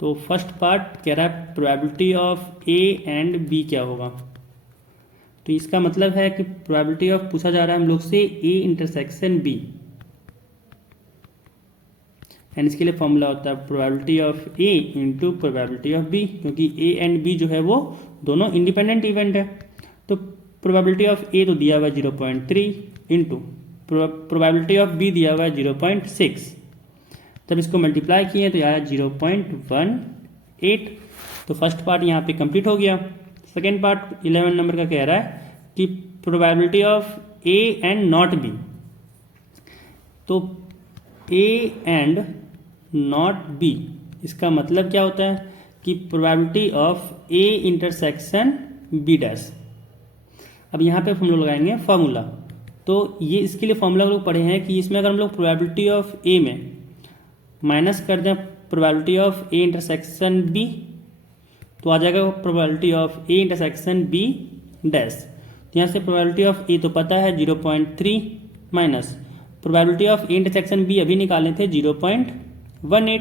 तो फर्स्ट पार्ट कह रहा है probability of A and B क्या होगा, तो इसका मतलब है कि प्रोबेबिलिटी ऑफ पूछा जा रहा है हम लोग से ए इंटरसेक्शन बी, एंड इसके लिए फॉर्मूला होता है probability of A into probability of B, क्योंकि ए एंड बी जो है वो दोनों इंडिपेंडेंट इवेंट है। तो प्रोबेबिलिटी ऑफ ए तो दिया हुआ है 0.3 इंटू प्रोबेबिलिटी ऑफ बी दिया हुआ है 0.6। जब इसको मल्टीप्लाई किए तो आया 0.18। तो फर्स्ट पार्ट यहाँ पे कंप्लीट हो गया। सेकेंड पार्ट 11 नंबर का कह रहा है कि probability of A and not B. तो ए एंड नॉट बी इसका मतलब क्या होता है कि probability of A intersection B dash. अब यहाँ पे हम लोग लगाएंगे फॉर्मूला। तो ये इसके लिए फॉर्मूला लोग पढ़े हैं कि इसमें अगर हम लोग प्रोबेबिलिटी ऑफ ए में माइनस कर दें probability of A intersection B तो आ जाएगा probability of A intersection B dash. तो यहाँ से प्रोबेबिलिटी ऑफ ए तो पता है 0.3 minus probability of A intersection B अभी निकाले थे 0.18।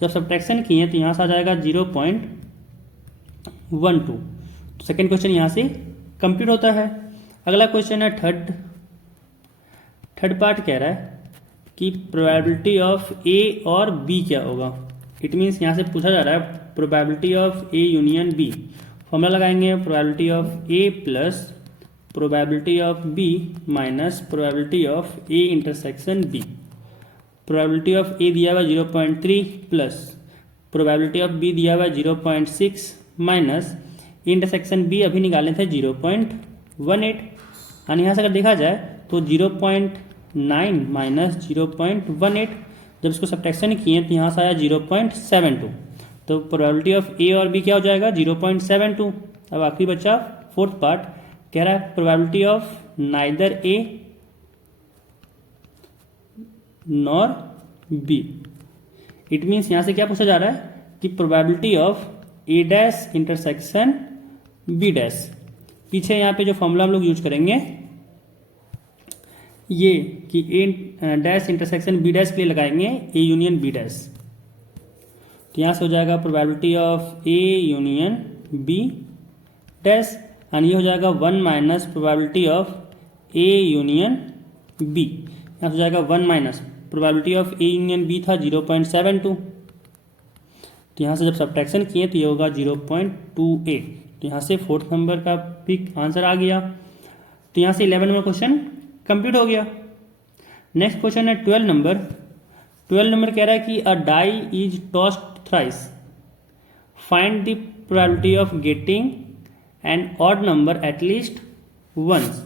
जब सब्ट्रैक्शन किए तो यहाँ से आ जाएगा 0.12। तो सेकेंड क्वेश्चन यहाँ से कंप्लीट होता है। अगला क्वेश्चन है थर्ड पार्ट कह रहा है कि प्रोबेबिलिटी ऑफ ए और बी क्या होगा। इट मीन्स यहाँ से पूछा जा रहा है probability of A union B. Formula लगाएंगे probability of A plus probability of B minus probability of A intersection B. Probability of A दिया हुआ 0.3 प्लस प्रोबेबिलिटी ऑफ बी दिया हुआ 0.6 माइनस इंटरसेक्शन बी अभी निकाले थे 0.18। और यहाँ से अगर देखा जाए तो 0.9 माइनस 0.18 जब इसको सब्ट्रैक्शन किए तो यहाँ से आया 0.72। तो प्रोबेबिलिटी ऑफ ए और बी क्या हो जाएगा 0.72। अब आखिरी बचा फोर्थ पार्ट कह रहा है probability of neither A nor B. It means यहाँ से क्या पूछा जा रहा है कि probability of A dash intersection B dash. पीछे यहाँ पे जो फॉर्मूला हम लोग यूज करेंगे ये कि A dash intersection B dash के लिए लगाएंगे ए यूनियन बी डैश। तो यहाँ से हो जाएगा probability of A union B dash और ये हो जाएगा 1 minus probability of A union B. यहाँ से हो जाएगा 1 minus probability of A union B था 0.72। तो यहाँ से जब सब्ट्रैक्शन किए तो ये होगा 0.28। तो यहाँ से फोर्थ नंबर का भी आंसर आ गया। तो यहाँ से 11 नंबर क्वेश्चन कंप्लीट हो गया। नेक्स्ट क्वेश्चन है 12 नंबर। 12 नंबर कह रहा है कि a die is tossed thrice, find the probability of getting an odd number at least once.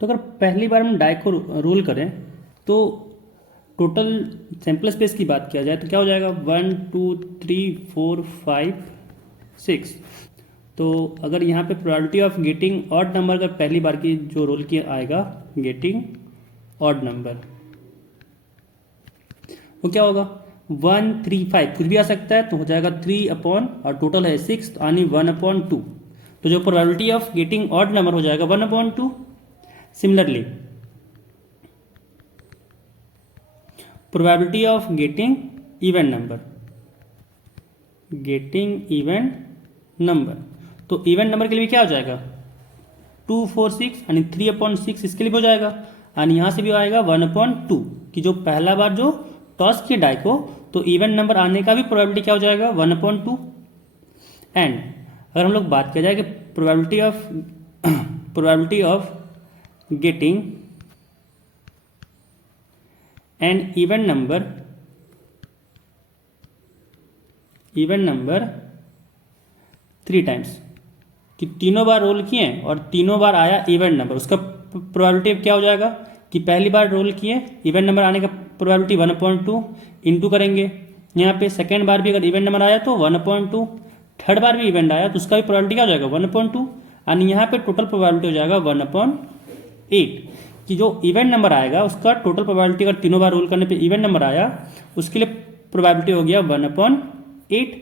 तो अगर पहली बार हम डाई को रोल करें तो टोटल सैंपल स्पेस की बात किया जाए तो क्या हो जाएगा 1 2 3 4 5 6। तो अगर यहाँ पे probability of getting odd number का पहली बार की जो रोल किया आएगा गेटिंग ऑड नंबर, वो क्या होगा 1 3 5 कुछ भी आ सकता है, तो हो जाएगा 3 अपॉन और टोटल है 6 यानी 1/2। तो जो probability of getting odd number हो जाएगा 1/2। Similarly probability of getting even number, तो इवन नंबर के लिए क्या हो जाएगा 2 4 6 यानी 3/6 इसके लिए भी हो जाएगा। यानी यहाँ से भी आएगा 1/2 कि जो पहला बार जो टॉस किए डाई को तो इवन नंबर आने का भी प्रोबेबिलिटी क्या हो जाएगा 1/2। एंड अगर हम लोग बात किया जाए कि probability of getting N even number 3 times, कि तीनों बार रोल किए और तीनों बार आया इवन नंबर, उसका प्रोबेबिलिटी क्या हो जाएगा कि पहली बार रोल किए इवन नंबर आने का प्रोबेबिलिटी 1/2 इंटू करेंगे यहाँ पे, सेकेंड बार भी अगर इवन नंबर आया तो 1/2, थर्ड बार भी इवन आया तो उसका भी प्रोबेबिलिटी क्या हो जाएगा 1/2। यानी यहाँ पे टोटल प्रोबेबिलिटी हो जाएगा 1/8 कि जो इवन नंबर आएगा उसका टोटल प्रोबेबिलिटी अगर तीनों बार रोल करने पे इवन नंबर आया उसके लिए प्रोबेबिलिटी हो गया 1/8।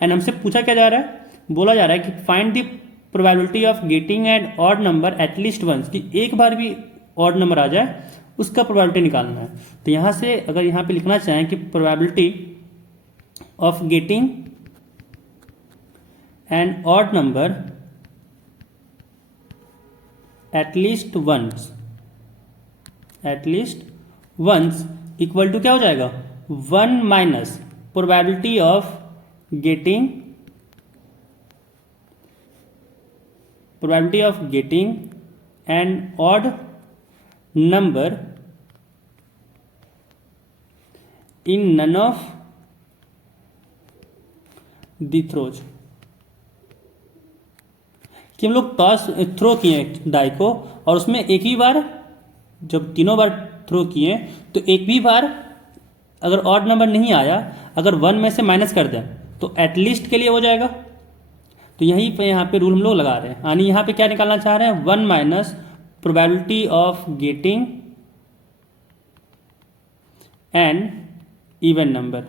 एंड हमसे पूछा क्या जा रहा है, बोला जा रहा है कि find the probability of getting an odd number at least once, कि एक बार भी ऑड नंबर आ जाए उसका प्रोबेबिलिटी निकालना है। तो यहाँ से अगर यहाँ पे लिखना चाहें कि probability of getting an odd number at least once equal to क्या हो जाएगा 1 minus probability of getting an odd number in none of the throws, कि हम लोग टॉस थ्रो किए डाई को और उसमें एक ही बार जब तीनों बार थ्रो किए तो एक भी बार अगर ऑड नंबर नहीं आया, अगर 1 में से माइनस कर दें तो एटलीस्ट के लिए हो जाएगा। तो यहीं पे यहाँ पे रूल हम लोग लगा रहे हैं, यानी यहाँ पे क्या निकालना चाह रहे हैं 1 minus probability of getting N even number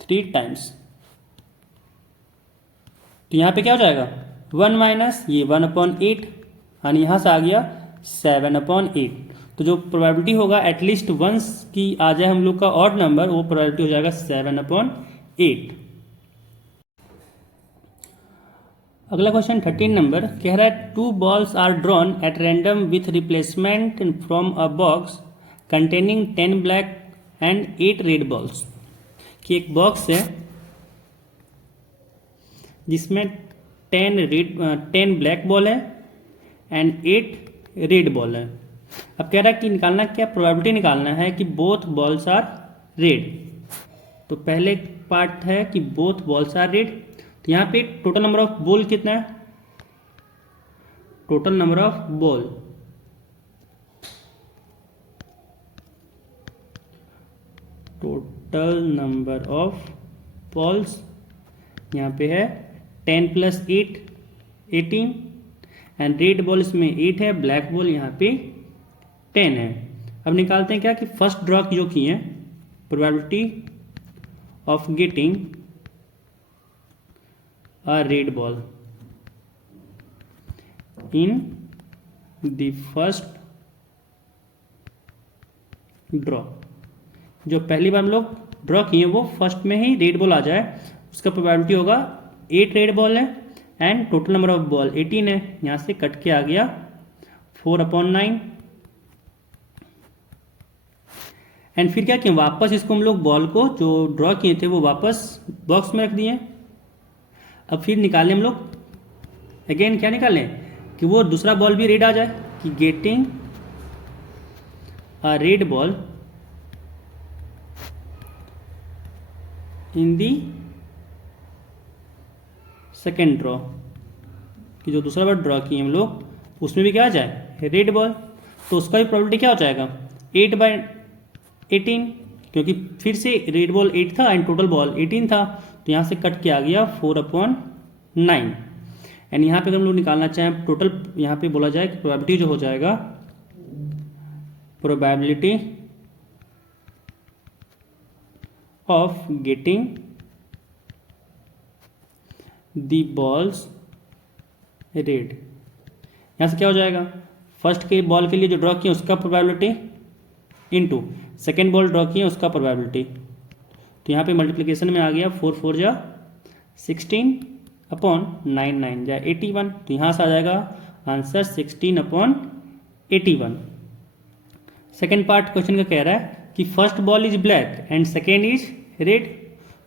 3 times. तो यहाँ पे क्या हो जाएगा 1 माइनस ये 1/8 यानी यहाँ से आ गया 7/8। तो जो प्रोबेबिलिटी होगा एटलीस्ट वंस की आ जाए हम लोग का ऑड नंबर, वो प्रोबेबिलिटी हो जाएगा 7/8। अगला क्वेश्चन 13 नंबर कह रहा है 2 balls are drawn at random with replacement from a box containing 10 black and 8 red balls, कि एक बॉक्स है जिसमें 10 ब्लैक बॉल है एंड 8 रेड बॉल है। अब कह रहा है कि निकालना क्या, प्रोबेबिलिटी निकालना है कि बोथ बॉल्स आर रेड। तो पहले पार्ट है कि बोथ बॉल्स आर रेड, तो यहाँ पे टोटल नंबर ऑफ बॉल कितना है, total number of ball balls यहाँ पे है 10 + 8 18 एंड रेड बॉल इसमें 8 है, ब्लैक बॉल यहाँ पे 10 है। अब निकालते हैं क्या कि फर्स्ट ड्रॉ जो किए probability of getting a red ball in the first draw, जो पहली बार हम लोग ड्रॉ किए वो फर्स्ट में ही रेड बॉल आ जाए उसका प्रोबेबिलिटी होगा 8 रेड बॉल है and total number of ball 18 है, यहाँ से कट के आ गया 4/9। एंड फिर क्या किया वापस इसको हम लोग बॉल को जो ड्रॉ किए थे वो वापस बॉक्स में रख दिए। अब फिर निकालें हम लोग अगेन क्या निकालें कि वो दूसरा बॉल भी रेड आ जाए, कि getting a red ball in the second draw, कि जो दूसरा बार ड्रॉ किए हम लोग उसमें भी क्या आ जाए, रेड बॉल, तो उसका भी प्रोबेबिलिटी क्या हो जाएगा, 8/18, क्योंकि फिर से रेड बॉल 8 था एंड टोटल बॉल 18 था, तो यहाँ से कट के आ गया 4/9। एंड यहाँ पे अगर हम लोग निकालना चाहें टोटल, यहाँ पे बोला जाए कि प्रोबेबिलिटी जो हो जाएगा, probability of getting the balls red, यहाँ से क्या हो जाएगा, फर्स्ट के बॉल के लिए जो ड्रॉ किए उसका probability into second ball draw किए उसका प्रोबेबिलिटी, तो यहाँ पे मल्टीप्लिकेशन में आ गया 4 4 जा 16/9 9 जा 81, तो यहाँ से आ जाएगा आंसर 16/81। सेकेंड पार्ट क्वेश्चन का कह रहा है कि first ball is black and second is red,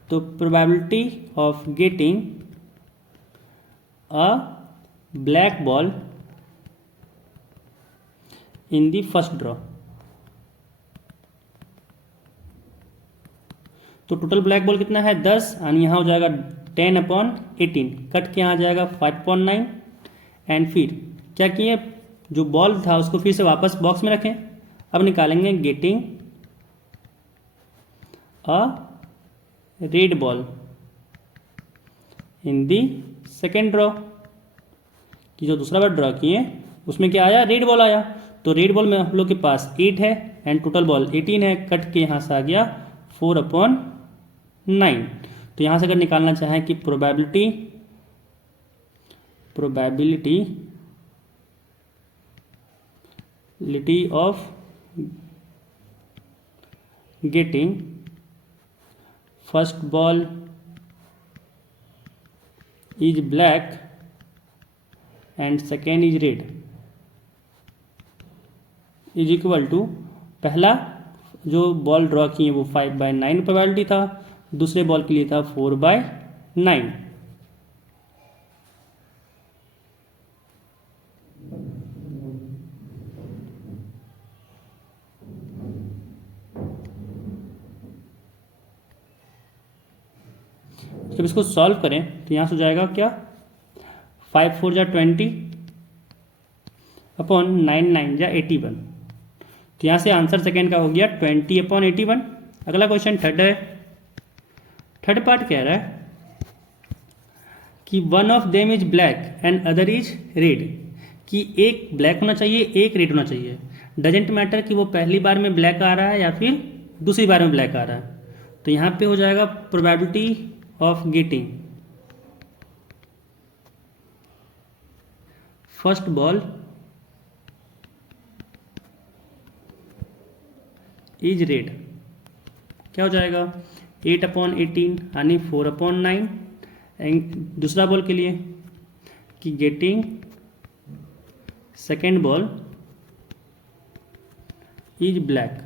तो probability of getting a black ball in the first draw, तो टोटल ब्लैक बॉल कितना है 10, और यहाँ हो जाएगा 10/18, कट के यहाँ आ जाएगा 5/9। एंड फिर क्या किए, जो बॉल था उसको फिर से वापस बॉक्स में रखें। अब निकालेंगे getting a red ball in the second draw, कि जो दूसरा बार ड्रॉ किए उसमें क्या आया, रेड बॉल आया, तो रेड बॉल में हम लोग के पास 8 है एंड टोटल बॉल 18 है, कट के यहाँ से आ गया 4/9। तो यहाँ से अगर निकालना चाहें कि probability of getting first ball is black and second is red is equal to, पहला जो बॉल ड्रॉ किए वो 5/9 प्रोबेबिलिटी था, दूसरे बॉल के लिए था 4/9। जब इसको सॉल्व करें तो यहाँ से हो जाएगा क्या, 5 4 जा 20/9 9 जा 81, तो यहाँ से आंसर सेकेंड का हो गया 20/81। अगला क्वेश्चन थर्ड है। थर्ड पार्ट कह रहा है कि one of them is black and other is red, कि एक ब्लैक होना चाहिए एक रेड होना चाहिए, डजेंट मैटर कि वो पहली बार में ब्लैक आ रहा है या फिर दूसरी बार में ब्लैक आ रहा है। तो यहाँ पे हो जाएगा probability of getting first ball is red, क्या हो जाएगा 8/18 यानी 4/9। एंड दूसरा बॉल के लिए कि getting second ball is black,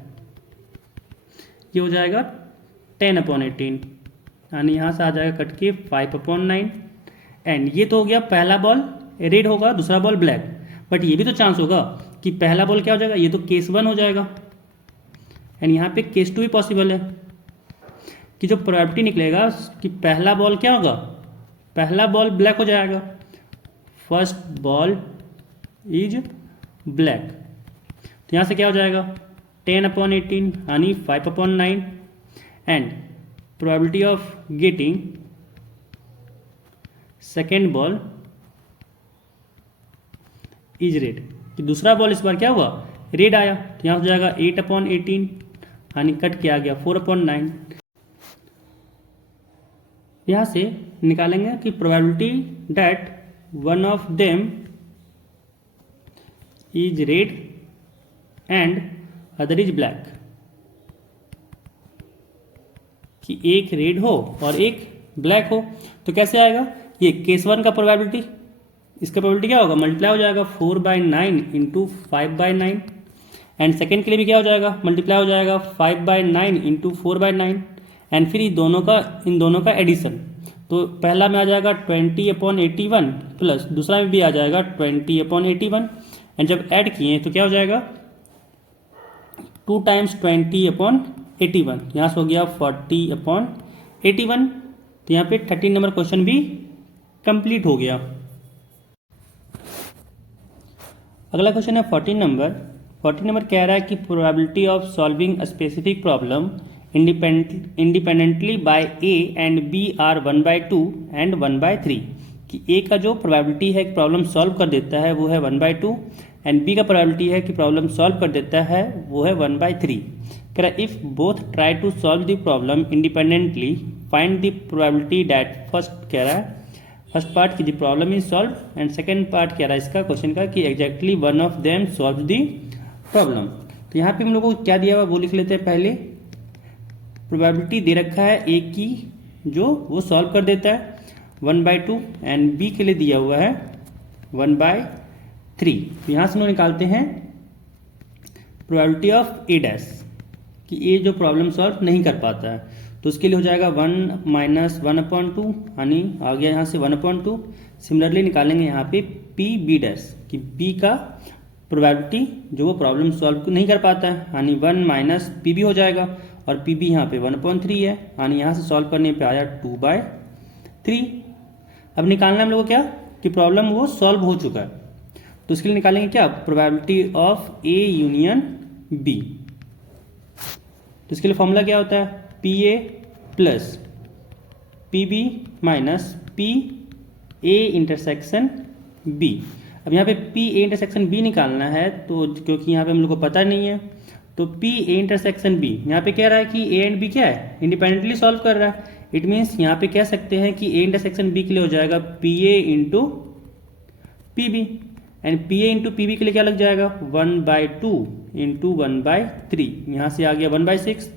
ये हो जाएगा 10/18 यानी यहाँ से आ जाएगा कट के 5/9। एंड ये तो हो गया पहला बॉल रेड होगा दूसरा बॉल ब्लैक, बट ये भी तो चांस होगा कि पहला बॉल क्या हो जाएगा, ये तो केस 1 हो जाएगा एंड यहाँ पे केस 2 भी पॉसिबल है, कि जो प्रोबेबिलिटी निकलेगा कि पहला बॉल क्या होगा, पहला बॉल ब्लैक हो जाएगा, फर्स्ट बॉल इज ब्लैक, तो यहाँ से क्या हो जाएगा 10/18 यानी 5/9। And probability of getting second ball is red, कि दूसरा बॉल इस बार क्या हुआ रेड आया, तो यहाँ हो जाएगा 8/18 यानी कट के आ गया 4/9। यहाँ से निकालेंगे कि probability that one of them is red and other is black, कि एक रेड हो और एक ब्लैक हो, तो कैसे आएगा, ये केस 1 का प्रोबेबिलिटी, इसका प्रोबेबिलिटी क्या होगा मल्टीप्लाई हो जाएगा 4/9 इंटू 5/9। एंड सेकेंड के लिए भी क्या हो जाएगा मल्टीप्लाई हो जाएगा 5/9 इंटू 4/9। एंड फिर इन दोनों का एडिशन, तो पहला में आ जाएगा 20/81 प्लस दूसरा में भी आ जाएगा 20/81। एंड जब ऐड किए तो क्या हो जाएगा 2 टाइम्स 20/81, यहाँ से हो गया 40/81। तो यहाँ पे 13 नंबर क्वेश्चन भी कंप्लीट हो गया। अगला क्वेश्चन है 14 नंबर कह रहा है कि probability of solving a specific problem independently by A and B are 1/2 and 1/3, कि ए का जो प्रोबेबिलिटी है कि प्रॉब्लम सॉल्व कर देता है वो है 1/2 एंड बी का प्रोबेबिलिटी है कि प्रॉब्लम सॉल्व कर देता है वो है 1/3। कह रहा है if both try to solve the problem independently find the probability that, first कह रहा है फर्स्ट पार्ट की the problem is solve and second part कह रहा है इसका क्वेश्चन का कि exactly one of them solve the problem. तो यहाँ पे हम लोग को क्या दिया हुआ वो लिख लेते हैं। पहले प्रोबेबिलिटी दे रखा है ए की जो वो सॉल्व कर देता है 1/2 एंड बी के लिए दिया हुआ है 1/3। तो यहाँ से हम लोग निकालते हैं प्रोबेबिलिटी ऑफ ए डैश कि ए जो प्रॉब्लम सॉल्व नहीं कर पाता है, तो उसके लिए हो जाएगा 1 - 1/2 यानी आ गया यहाँ से 1/2। सिमिलरली निकालेंगे यहाँ पे पी बी डैश कि बी का प्रोबेबिलिटी जो वो प्रॉब्लम सॉल्व नहीं कर पाता है यानी 1 - पी बी हो जाएगा और पी बी यहाँ पे 1/3 है यानी यहाँ से सॉल्व करने पे आया 2/3। अब निकालना हम लोग को क्या कि प्रॉब्लम वो सॉल्व हो चुका है, तो उसके लिए निकालेंगे क्या probability of A union B. तो इसके लिए फॉर्मूला क्या होता है P A plus P B minus P A intersection B. अब यहाँ पे पी ए इंटरसेक्शन बी निकालना है, तो क्योंकि यहाँ पे हम लोग को पता नहीं है तो पी ए इंटरसेक्शन बी यहाँ पे कह रहा है कि ए एंड बी क्या है इंडिपेंडेंटली सॉल्व कर रहा है। इट मीन्स यहाँ पे कह सकते हैं कि ए इंटरसेक्शन बी के लिए हो जाएगा P A into P B and P A into P B के लिए क्या लग जाएगा 1/2 इंटू 1/3। यहाँ से आ गया 1/6।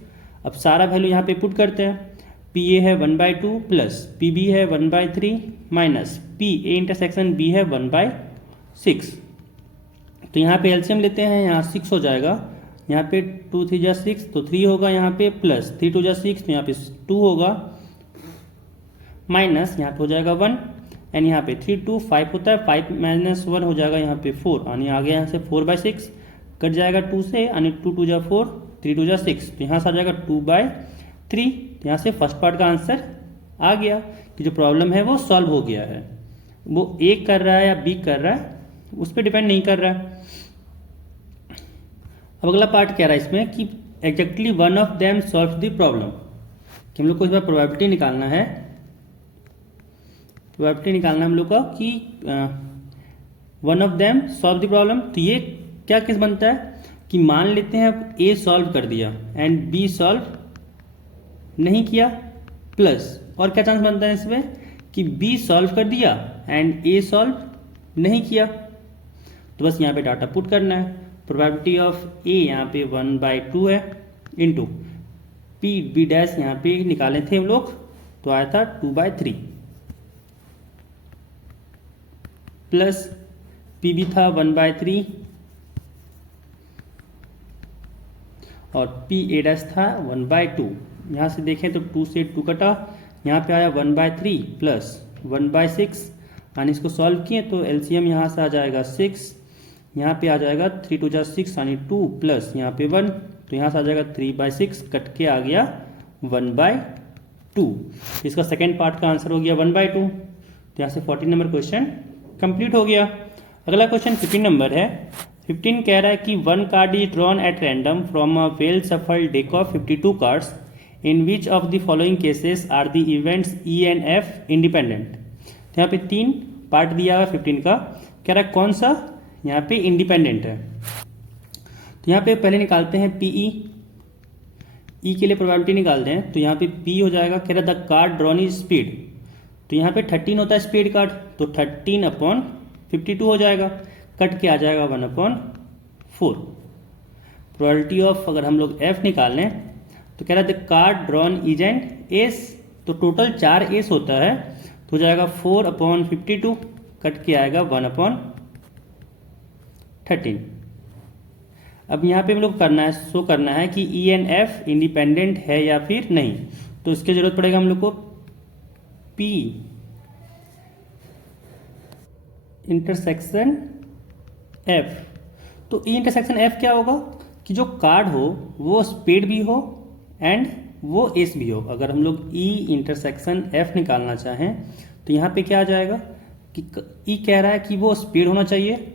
अब सारा वैल्यू यहाँ पे पुट करते हैं। पी ए है 1/2 प्लस पी बी है 1/3 minus P A intersection B है 1/6। तो यहाँ पे एलसीएम लेते हैं, यहाँ 6 हो जाएगा, यहाँ पे 2 3 जा 6 तो 3 होगा, यहाँ पे प्लस 3 2 जा 6 तो यहाँ पे 2 होगा माइनस यहाँ पे हो जाएगा 1 एंड यहाँ पे 3 2 5 होता है, 5 - 1 हो जाएगा यहाँ पे 4 यानी आ गया यहाँ से 4/6 कट जाएगा 2 से यानी 2 2 जा 4 3 2 जा 6 तो यहाँ से आ जाएगा 2/3। यहाँ से फर्स्ट पार्ट का आंसर आ गया कि जो प्रॉब्लम है वो सॉल्व हो गया है। वो ए कर रहा है या बी कर रहा है उस पर डिपेंड नहीं कर रहा है। अब अगला पार्ट कह रहा है इसमें कि exactly one of them solve the problem, कि हम लोग को इस बार प्रोबेबिलिटी निकालना है। प्रोबेबिलिटी निकालना हम लोग का कि one of them solve the problem. तो ये क्या केस बनता है कि मान लेते हैं अब ए सॉल्व कर दिया एंड बी सॉल्व नहीं किया, प्लस और क्या चांस बनता है इसमें कि बी सॉल्व कर दिया एंड ए सॉल्व नहीं किया। तो बस यहाँ पे डाटा पुट करना है। प्रोबेबिलिटी ऑफ ए यहाँ पे 1/2 है इंटू पी बी डैश यहाँ पे निकाले थे हम लोग तो आया था 2/3 प्लस पी बी था 1/3 और पी ए डैश था 1/2। यहाँ से देखें तो 2 से 2 कटा, यहाँ पे आया 1/3 प्लस 1/6 यानी इसको सॉल्व किए तो एलसीएम यहाँ से आ जाएगा 6, यहाँ पे आ जाएगा 3 2 जा 6 यानी 2 प्लस यहाँ पे 1 तो यहाँ से आ जाएगा 3/6 कट के आ गया 1/2। इसका सेकेंड पार्ट का आंसर हो गया 1/2। तो यहाँ से 14 नंबर क्वेश्चन कंप्लीट हो गया। अगला क्वेश्चन 15 नंबर है। 15 कह रहा है कि 1 card is drawn at random from a well shuffled deck of 52 cards in which of the following cases are the events E and F independent. तो यहाँ पे 3 पार्ट दिया हुआ 15 का, कह रहा है कौन सा यहाँ पे इंडिपेंडेंट है। तो यहाँ पे पहले निकालते हैं पीई, ई के लिए प्रोबेबिलिटी निकालते हैं तो यहाँ पे पी हो जाएगा, कह रहा the card drawn is speed, तो यहाँ पे 13 होता है स्पीड कार्ड तो 13/52 हो जाएगा, कट के आ जाएगा 1/4। प्रोबेबिलिटी ऑफ अगर हम लोग एफ निकाल लें तो कह रहा है the card drawn is an S, तो टोटल 4 एस होता है तो हो जाएगा 4/52 कट के आएगा 1/13। अब यहाँ पे हम लोग करना है शो करना है कि ई एंड एफ इंडिपेंडेंट है या फिर नहीं, तो इसकी जरूरत पड़ेगा हम लोग को पी इंटरसेक्शन एफ। तो ई इंटरसेक्शन एफ क्या होगा कि जो कार्ड हो वो स्पेड भी हो एंड वो एस भी हो। अगर हम लोग ई इंटरसेक्शन एफ निकालना चाहें तो यहाँ पे क्या आ जाएगा कि ई कह रहा है कि वो स्पीड होना चाहिए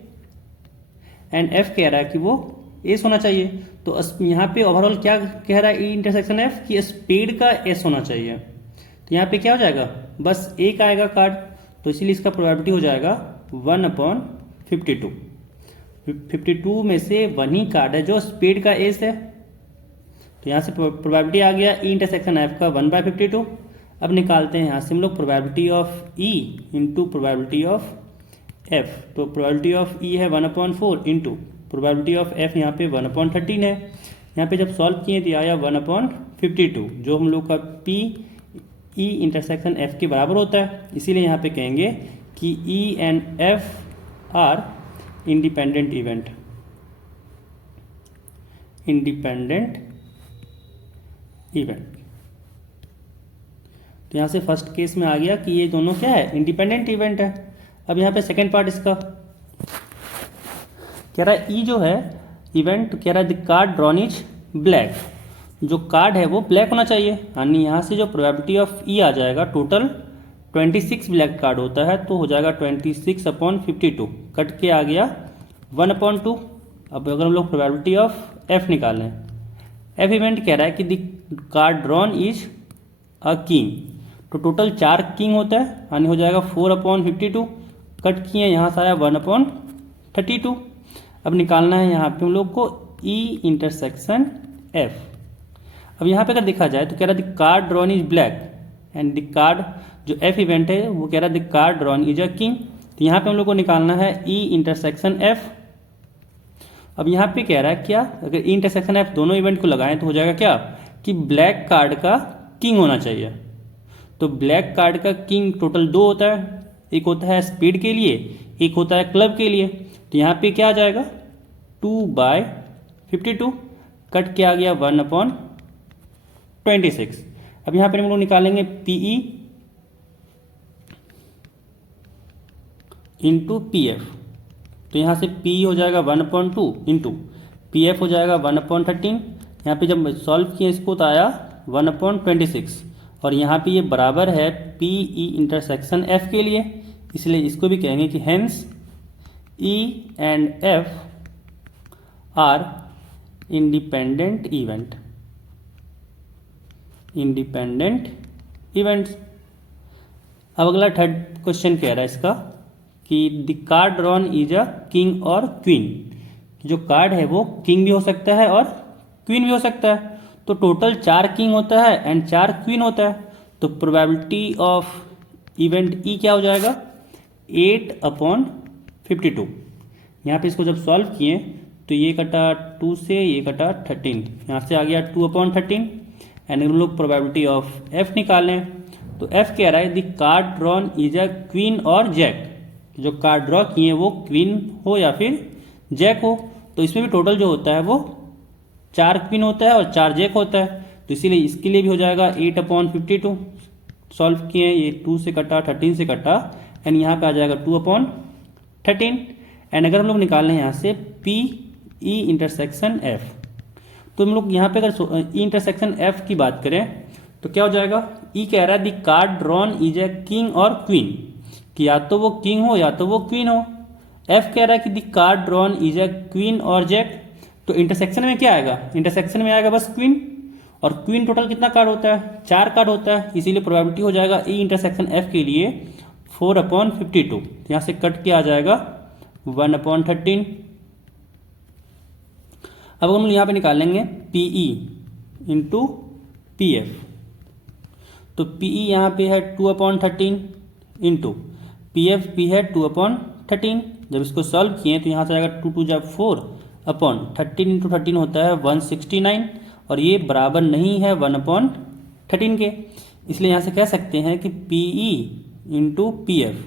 एंड एफ कह रहा है कि वो एस होना चाहिए। तो यहाँ पे ओवरऑल क्या कह रहा है ई इंटरसेक्शन एफ कि स्पीड का एस होना चाहिए। तो यहाँ पे क्या हो जाएगा, बस एक आएगा कार्ड, तो इसीलिए इसका प्रोबेबिलिटी हो जाएगा 1/52। 52 में से 1 ही कार्ड है जो स्पीड का एस है। तो यहाँ से प्रोबेबिलिटी आ गया ई इंटरसेक्शन एफ का 1/52। अब निकालते हैं यहाँ से हम लोग probability of E into probability of F. तो प्रोबेबिलिटी ऑफ ई है 1/4 इंटू प्रोबेबिलिटी ऑफ एफ यहाँ पे 1/13 है। यहाँ पे जब सॉल्व किए तो आया 1/52, जो हम लोग का पी ई इंटरसेक्शन एफ के बराबर होता है। इसीलिए यहाँ पे कहेंगे कि ई and F R independent event. तो यहाँ से फर्स्ट केस में आ गया कि ये दोनों क्या है, इंडिपेंडेंट इवेंट है। अब यहाँ पे सेकेंड पार्ट इसका कह रहा है ई जो है इवेंट, कह रहा है the card drawn is black, जो कार्ड है वो ब्लैक होना चाहिए। यानी यहाँ से जो प्रोबेबिलिटी ऑफ ई आ जाएगा, टोटल 26 ब्लैक कार्ड होता है तो हो जाएगा 26/52, कट के आ गया 1/2। अब अगर हम लोग प्रोबेबिलिटी ऑफ एफ निकालें, एफ इवेंट कह रहा है कि the card drawn is a king, तो टोटल 4 किंग होता है, यानी हो जाएगा 4/52, कट किए यहाँ से आया 1/32। अब निकालना है यहाँ पे हम लोग को ई इंटरसेक्शन एफ। अब यहाँ पे अगर देखा जाए तो कह रहा है the card drawn is black and the card, जो एफ इवेंट है वो कह रहा है the card drawn is a king. तो यहाँ पे हम लोग को निकालना है ई इंटरसेक्शन एफ। अब यहाँ पे कह रहा है क्या, अगर ई इंटरसेक्शन एफ दोनों इवेंट को लगाएं तो हो जाएगा क्या कि ब्लैक कार्ड का किंग होना चाहिए। तो ब्लैक कार्ड का किंग टोटल 2 होता है, एक होता है स्पीड के लिए, एक होता है क्लब के लिए। तो यहाँ पे क्या आ जाएगा 2/52, कट के आ गया 1/26। अब यहाँ पे हम लोग निकालेंगे पीई इंटू पी एफ। तो यहाँ से पी हो जाएगा 1/2 इंटू पी एफ हो जाएगा 1/13। यहाँ पे जब सॉल्व किए इसको तो आया 1/26, और यहाँ पे ये बराबर है पी ई इंटरसेक्शन एफ के लिए, इसलिए इसको भी कहेंगे कि hence E and F R independent events. अब अगला थर्ड क्वेश्चन कह रहा है इसका कि the card drawn is a king और क्वीन, जो कार्ड है वो किंग भी हो सकता है और क्वीन भी हो सकता है। तो टोटल 4 किंग होता है एंड 4 क्वीन होता है। तो प्रोबेबिलिटी ऑफ इवेंट ई क्या हो जाएगा 8/52। यहाँ पे इसको जब सॉल्व किए तो ये कटा 2 से, ये कटा 13, यहाँ से आ गया 2/13। एंड हम लोग प्रोबेबिलिटी ऑफ एफ निकालें तो एफ कह रहा है the card drawn is a queen और जैक, जो कार्ड ड्रॉ किए वो क्वीन हो या फिर जैक हो। तो इसमें भी टोटल जो होता है वो 4 क्वीन होता है और 4 जैक होता है। तो इसीलिए इसके लिए भी हो जाएगा 8/52। सॉल्व किए, ये 2 से कटा, 13 से कटा, एंड यहाँ पे आ जाएगा 2/13। एंड अगर हम लोग निकाल लें यहाँ से पी ई इंटरसेक्शन एफ, तो हम लोग यहाँ पे अगर ई इंटरसेक्शन एफ की बात करें तो क्या हो जाएगा, ई कह रहा है the card drawn is a king और क्वीन, कि या तो वो किंग हो या तो वो क्वीन हो। एफ कह रहा है कि the card drawn is a queen और जैक। तो इंटरसेक्शन में क्या आएगा, इंटरसेक्शन में आएगा बस क्वीन, और क्वीन टोटल कितना कार्ड होता है 4 कार्ड होता है, इसीलिए प्रोबेबिलिटी हो जाएगा ई इंटरसेक्शन एफ के लिए 4/52। यहाँ से कट के आ जाएगा 1/13। अब हम यहाँ पे निकाल लेंगे पीई इंटू पी एफ। तो पीई यहाँ पे है 2/13 इंटू पी एफ भी है 2/13। जब इसको सॉल्व किए तो यहाँ से आएगा 2 × 4/13 इंटू 13 होता है 169, और ये बराबर नहीं है 1/13 के। इसलिए यहाँ से कह सकते हैं कि पीई इंटू पी एफ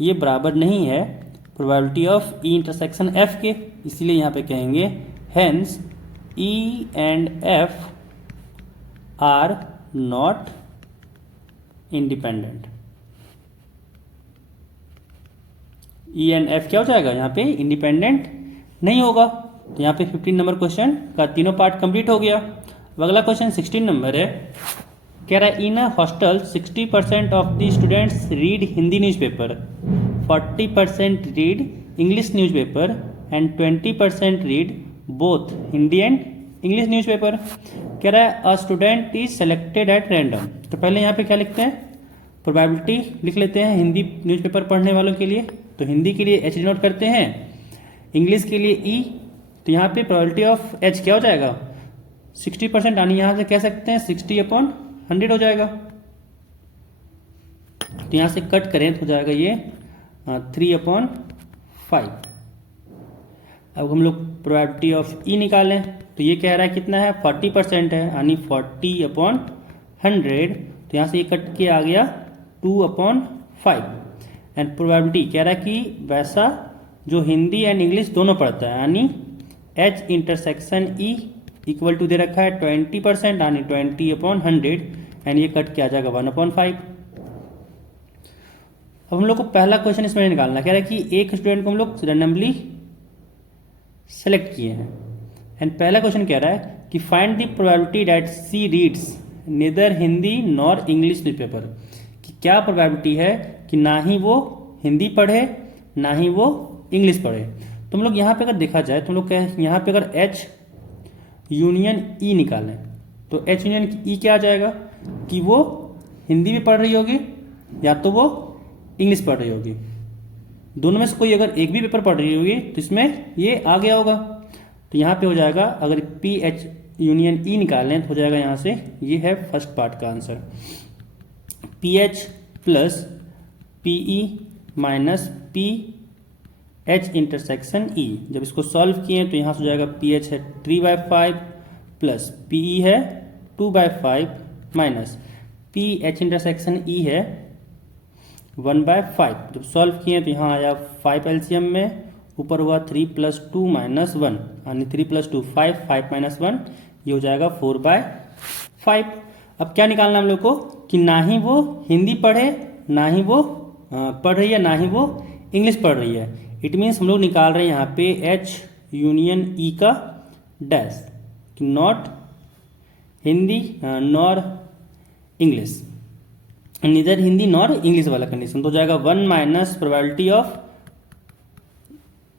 ये बराबर नहीं है probability of E intersection F के। इसलिए यहाँ पे कहेंगे hence E and F R not independent. E and F क्या हो जाएगा यहाँ पे इंडिपेंडेंट नहीं होगा। तो यहाँ पे 15 नंबर क्वेश्चन का तीनों पार्ट कंप्लीट हो गया। अब अगला क्वेश्चन 16 नंबर है कह रहा है in a hostel 60% of the students read Hindi newspaper, 40% read English newspaper and 20% read both Hindi and English newspaper. कह रहा है a student is selected at random. तो पहले यहाँ पे क्या लिखते हैं, प्रोबेबिलिटी लिख लेते हैं हिंदी न्यूज़पेपर पढ़ने वालों के लिए। तो हिंदी के लिए एच डिनोट करते हैं, इंग्लिश के लिए ई। तो यहाँ पे प्रोबेबिलिटी ऑफ एच क्या हो जाएगा 60%, यानी यहाँ से कह सकते हैं 60/100 हो जाएगा। तो यहाँ से कट करें तो हो जाएगा ये 3/5। अब हम लोग प्रोबेबिलिटी ऑफ ई निकालें तो ये कह रहा है कितना है 40% है, यानी 40/100। तो यहाँ से ये कट के आ गया 2/5। एंड प्रोबेबिलिटी कह रहा है कि वैसा जो हिंदी एंड इंग्लिश दोनों पढ़ता है, यानी H intersection E equal to दे रखा है 20%, यानी 20/100। एंड ये कट के आ जाएगा 1/5। अब हम लोग को पहला क्वेश्चन इसमें निकालना, कह रहा है कि एक स्टूडेंट को हम लोग रैंडमली सेलेक्ट किए हैं। एंड पहला क्वेश्चन कह रहा है कि find the probability that she reads neither Hindi nor English newspaper, कि क्या प्रोबेबिलिटी है कि ना ही वो हिंदी पढ़े ना ही वो इंग्लिश पढ़े। तो हम लोग यहाँ पे अगर देखा जाए तो हम लोग यहाँ पे अगर एच यूनियन ई निकालें तो एच यूनियन ई क्या आ जाएगा कि वो हिंदी भी पढ़ रही होगी या तो वो इंग्लिश पढ़ रही होगी। दोनों में से कोई अगर एक भी पेपर पढ़ रही होगी तो इसमें ये आ गया होगा। तो यहाँ पे हो जाएगा, अगर पी एच यूनियन ई निकालें तो हो जाएगा यहाँ से, ये है फर्स्ट पार्ट का answer, P H plus P E minus P H intersection ई। जब इसको सॉल्व किए तो यहाँ से हो जाएगा पी एच है 3/5 प्लस पी ई है 2/5 माइनस पी एच इंटरसेक्शन ई है 1/5। जब सॉल्व किए तो यहाँ आया 5 एलसीएम में, ऊपर हुआ 3 + 2 - 1, यानी 3 + 2 5, 5 - 1 ये हो जाएगा 4/5। अब क्या निकालना हम लोग को कि ना ही वो हिंदी पढ़े ना ही वो पढ़ रही है ना ही वो इंग्लिश पढ़ रही है। इट मीन्स हम लोग निकाल रहे हैं यहाँ पे एच यूनियन ई का dash, not Hindi nor English, neither Hindi nor English वाला कंडीशन। तो हो जाएगा 1 minus probability of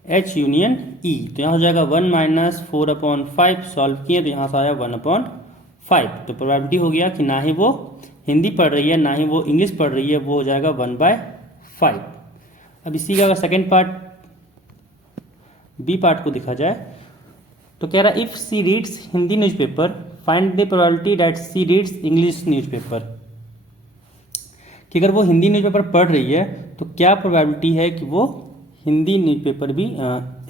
H union E. तो यहाँ हो जाएगा 1 - 4/5। सॉल्व किए तो यहाँ से आया 1/5। तो प्रोबेबिलिटी हो गया कि ना ही वो हिंदी पढ़ रही है ना ही वो इंग्लिश पढ़ रही है, वो हो जाएगा 1/5। अब इसी का अगर सेकेंड पार्ट बी पार्ट को देखा जाए तो कह रहा है if she reads Hindi newspaper find the probability that she reads English newspaper, कि अगर वो हिंदी न्यूज़पेपर पढ़ रही है तो क्या प्रोबेबिलिटी है कि वो हिंदी न्यूज़पेपर भी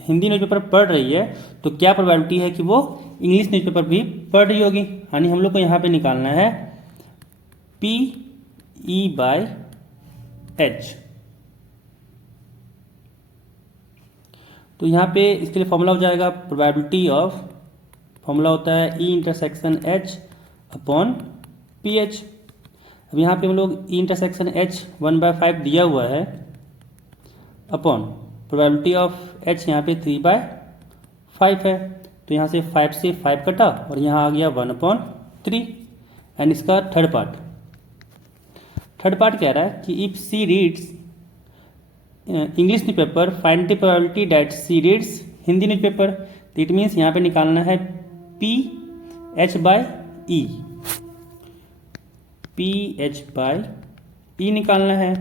हिंदी न्यूज़पेपर पढ़ रही है, तो क्या प्रोबेबिलिटी है कि वो इंग्लिश न्यूज़पेपर भी पढ़ रही होगी। यानी हम लोग को यहाँ पे निकालना है पी ई बाय एच। तो यहाँ पे इसके लिए फॉर्मूला हो जाएगा प्रोबेबिलिटी ऑफ, फॉर्मूला होता है E intersection H upon P H. अब यहाँ पे हम लोग ई इंटरसेक्शन एच 1/5 दिया हुआ है अपॉन प्रोबेबिलिटी ऑफ एच यहाँ पे 3/5 है। तो यहाँ से 5 से 5 कटा और यहाँ आ गया 1/3। एंड इसका थर्ड पार्ट कह रहा है कि if she reads English newspaper find the probability that she reads Hindi newspaper. तो इट मीन्स यहाँ पे निकालना है P H by E, P H by E निकालना है।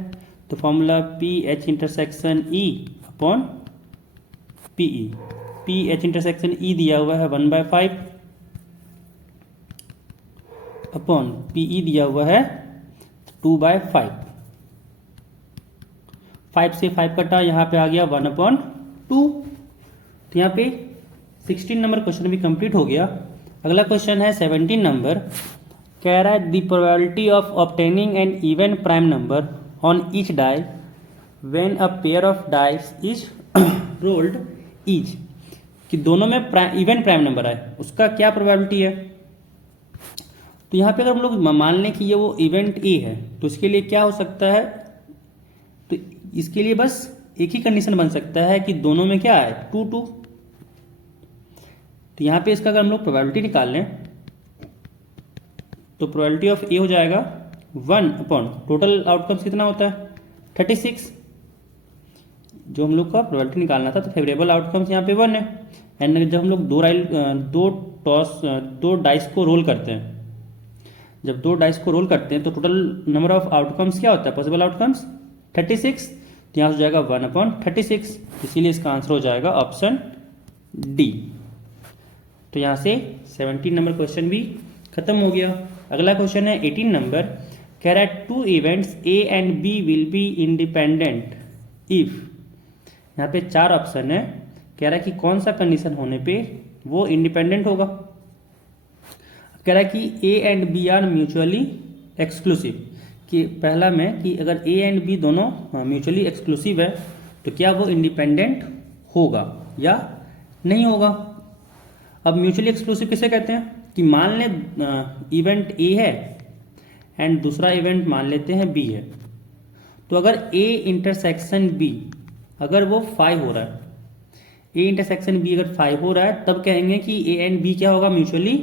तो formula P H intersection E upon P E. P H intersection E दिया हुआ है 1/5 अपॉन पी ई दिया हुआ है 2/5। 5 से 5 कटा, यहाँ पे आ गया 1/2। तो यहाँ पे 16 नंबर क्वेश्चन भी कंप्लीट हो गया। अगला क्वेश्चन है 17 नंबर, कह रहा है the probability of obtaining an even prime number on each die when a pair of dice is rolled each, कि दोनों में इवन प्राइम नंबर आए उसका क्या प्रोबेबिलिटी है। तो यहाँ पे अगर हम लोग मान लें कि ये वो इवेंट ए है तो इसके लिए क्या हो सकता है, तो इसके लिए बस एक ही कंडीशन बन सकता है कि दोनों में क्या है 2-2। तो यहाँ पे इसका अगर हम लोग प्रोबेबिलिटी निकाल लें तो प्रोबेबिलिटी ऑफ ए हो जाएगा 1 अपॉन टोटल आउटकम्स कितना होता है 36, जो हम लोग का प्रोबेबिलिटी निकालना था। तो फेवरेबल आउटकम्स यहाँ पे 1 है। एंड जब हम लोग दो डाइस को रोल करते हैं, जब दो डाइस को रोल करते हैं तो टोटल नंबर ऑफ आउटकम्स क्या होता है, पॉसिबल आउटकम्स 36। तो यहाँ हो जाएगा 1 अपॉन 36, इसीलिए इसका आंसर हो जाएगा ऑप्शन डी। तो यहाँ से 17 नंबर क्वेश्चन भी खत्म हो गया। अगला क्वेश्चन है 18 नंबर, कह रहा है 2 events A and B will be independent if, यहाँ पे 4 ऑप्शन है, कह रहा है कि कौन सा कंडीशन होने पे वो इंडिपेंडेंट होगा। कह रहा है कि A and B are mutually exclusive, कि पहला में कि अगर ए एंड बी दोनों म्यूचुअली एक्सक्लूसिव है तो क्या वो इंडिपेंडेंट होगा या नहीं होगा। अब म्यूचुअली एक्सक्लूसिव किसे कहते हैं कि मान लें इवेंट ए है एंड दूसरा इवेंट मान लेते हैं बी है, तो अगर ए इंटरसेक्शन बी अगर वो 5 हो रहा है, ए इंटरसेक्शन बी अगर 5 हो रहा है, तब कहेंगे कि ए एंड बी क्या होगा mutually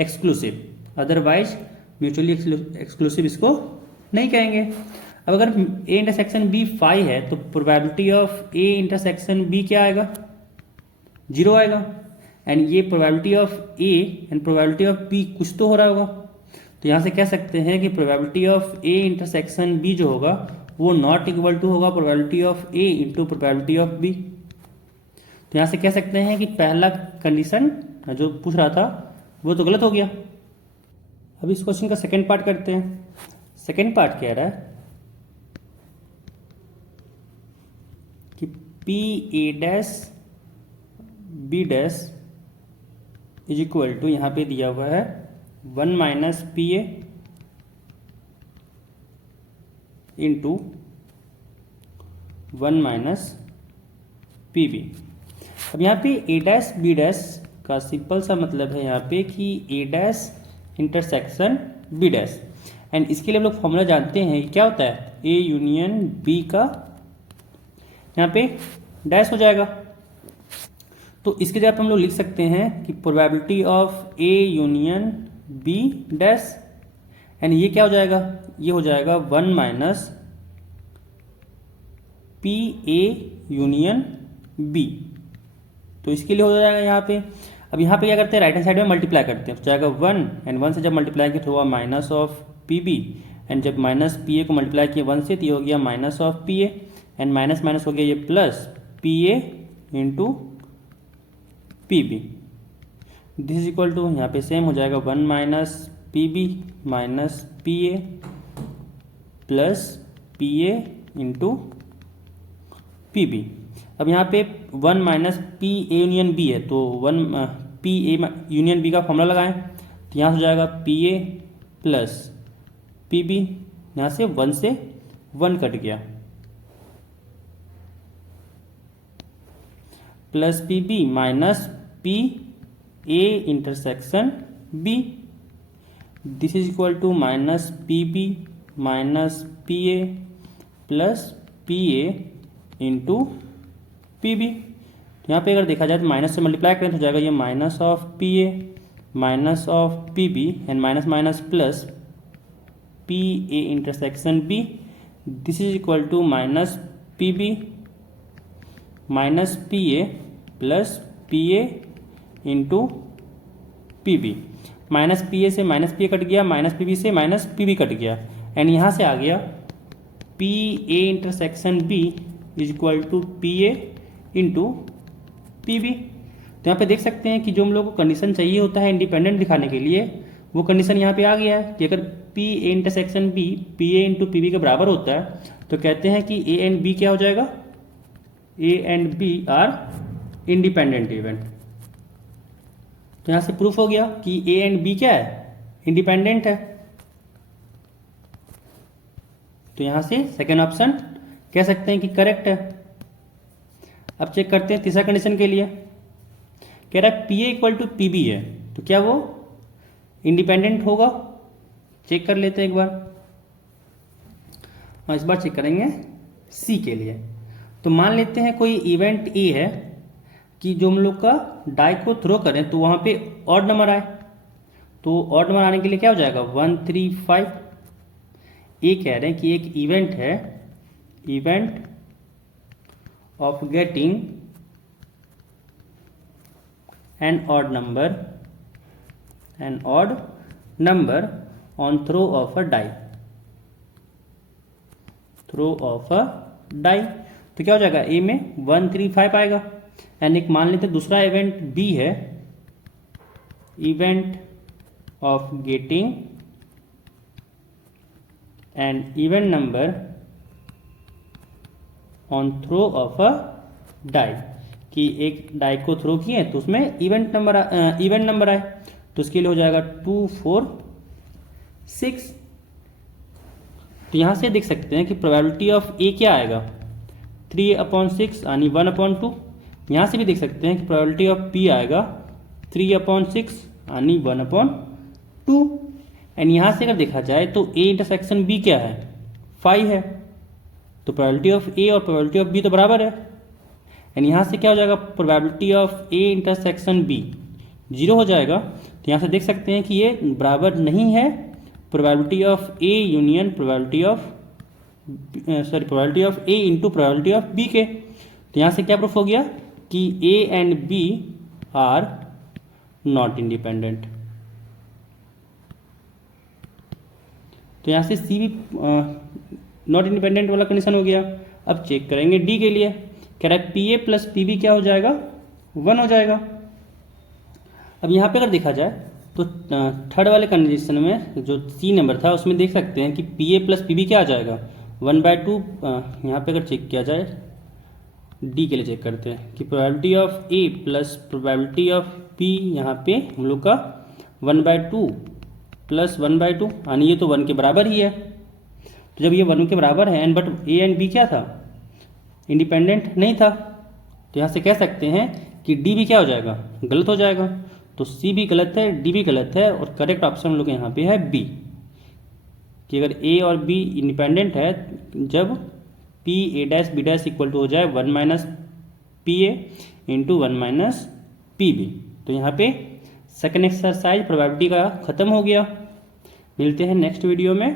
exclusive, otherwise mutually exclusive इसको नहीं कहेंगे। अब अगर ए इंटरसेक्शन बी 5 है तो probability of A intersection B क्या आएगा 0 आएगा, एंड ये probability of A and probability of B कुछ तो हो रहा होगा। तो यहाँ से कह सकते हैं कि probability of A intersection B जो होगा वो नॉट इक्वल टू होगा probability of A into probability of B. तो यहाँ से कह सकते हैं कि पहला कंडीशन जो पूछ रहा था वो तो गलत हो गया। अब इस क्वेश्चन का सेकंड पार्ट करते हैं। सेकंड पार्ट कह रहा है कि P A dash B dash is equal to, यहाँ पे दिया हुआ है 1 minus P A into 1 minus P B. अब यहाँ पे ए डैश बी डैश का सिंपल सा मतलब है यहाँ पे कि A dash intersection B dash, and इसके लिए हम लोग फॉर्मूला जानते हैं क्या होता है ए यूनियन बी का यहाँ पे डैश हो जाएगा। तो इसके जगह हम लोग लिख सकते हैं कि probability of A union B dash, and ये क्या हो जाएगा, ये हो जाएगा 1 minus P A union B. तो इसके लिए हो जाएगा यहाँ पे। अब यहाँ पे क्या करते हैं, राइट हैंड साइड में मल्टीप्लाई करते हैं, तो जाएगा 1 एंड 1 से जब मल्टीप्लाई किया तो हुआ minus of P B, and जब माइनस पी ए को मल्टीप्लाई किया 1 से तो ये हो गया minus of P A, and minus minus हो गया ये plus P A into P B. This is equal to, यहाँ पे सेम हो जाएगा 1 minus P B minus P A plus P A into P B. अब यहाँ पे 1 minus P A union B है, तो 1 पी ए यूनियन बी का फॉर्मूला लगाएं, तो यहाँ हो जाएगा P A plus P B, यहाँ से 1 से 1 कट गया, plus P B minus P A intersection B. This is equal to minus P B minus P A plus P A into P B. तो यहाँ पे अगर देखा जाए तो माइनस से मल्टीप्लाई करें तो जाएगा ये minus of P A minus of P B and minus minus plus P A intersection B. This is equal to minus P B minus P A plus P A into P B. Minus P A से minus P A cut गया, minus P B से minus P B cut गया, and यहाँ से आ गया P A intersection B is equal to P A into P B. तो यहाँ पे देख सकते हैं कि जो हम लोग को कंडीशन चाहिए होता है इंडिपेंडेंट दिखाने के लिए, वो कंडीशन यहाँ पे आ गया है कि अगर P A intersection B P A into P B के बराबर होता है तो कहते हैं कि ए एंड बी क्या हो जाएगा, A and B are independent event. तो यहाँ से प्रूफ हो गया कि ए एंड बी क्या है, इंडिपेंडेंट है। तो यहाँ से सेकेंड ऑप्शन कह सकते हैं कि करेक्ट है। अब चेक करते हैं तीसरा कंडीशन के लिए, कह रहा है P A equal to P B है, तो क्या वो इंडिपेंडेंट होगा। चेक कर लेते हैं एक बार, और इस बार चेक करेंगे सी के लिए। तो मान लेते हैं कोई इवेंट ए है कि जो हम लोग का डाई को थ्रो करें तो वहाँ पे ऑड नंबर आए, तो ऑड नंबर आने के लिए क्या हो जाएगा 135। ये कह रहे हैं कि एक इवेंट है, event of getting an odd number on throw of a die, throw of a die. तो क्या हो जाएगा ए में 135 आएगा। एंड एक मान लेते दूसरा इवेंट बी है, event of getting an event number on throw of a die, कि एक डाई को थ्रो किए तो उसमें इवेंट नंबर आए, तो उसके लिए हो जाएगा 2 4 6। तो यहाँ से देख सकते हैं कि प्रोबेबिलिटी ऑफ ए क्या आएगा 3/6 यानी 1/2। यहाँ से भी देख सकते हैं कि प्रोबेबिलिटी ऑफ बी आएगा 3/6 यानी 1/2। एंड यहाँ से अगर देखा जाए तो ए इंटरसेक्शन बी क्या है 5 है, तो प्रोबेबिलिटी ऑफ ए और प्रोबेबिलिटी ऑफ बी तो बराबर है। एंड यहाँ से क्या हो जाएगा probability of A intersection B 0 हो जाएगा। तो यहाँ से देख सकते हैं कि ये बराबर नहीं है probability of A union probability of A into probability of B के। तो यहाँ से क्या प्रूफ हो गया कि A and B are not independent. तो यहाँ से सी भी नॉट इंडिपेंडेंट वाला कंडीशन हो गया। अब चेक करेंगे डी के लिए, कह रहा है P A plus P B क्या हो जाएगा 1 हो जाएगा। अब यहाँ पे अगर देखा जाए तो थर्ड वाले कंडीशन में जो सी नंबर था उसमें देख सकते हैं कि P A plus P B क्या आ जाएगा 1/2। यहाँ पे अगर चेक किया जाए डी के लिए चेक करते हैं कि probability of A plus probability of B, यहाँ पे हम लोग का 1/2 प्लस 1/2 यानी ये तो 1 के बराबर ही है। तो जब ये 1 के बराबर है and but A and B क्या था इंडिपेंडेंट नहीं था, तो यहाँ से कह सकते हैं कि डी भी क्या हो जाएगा गलत हो जाएगा। तो सी भी गलत है, डी भी गलत है, और करेक्ट ऑप्शन हम लोग यहाँ पे है बी, कि अगर ए और बी इंडिपेंडेंट है जब P A dash B dash equal to हो जाए 1 minus P A into 1 minus P B. तो यहाँ पे सेकंड एक्सरसाइज प्रोबेबिलिटी का ख़त्म हो गया। मिलते हैं नेक्स्ट वीडियो में।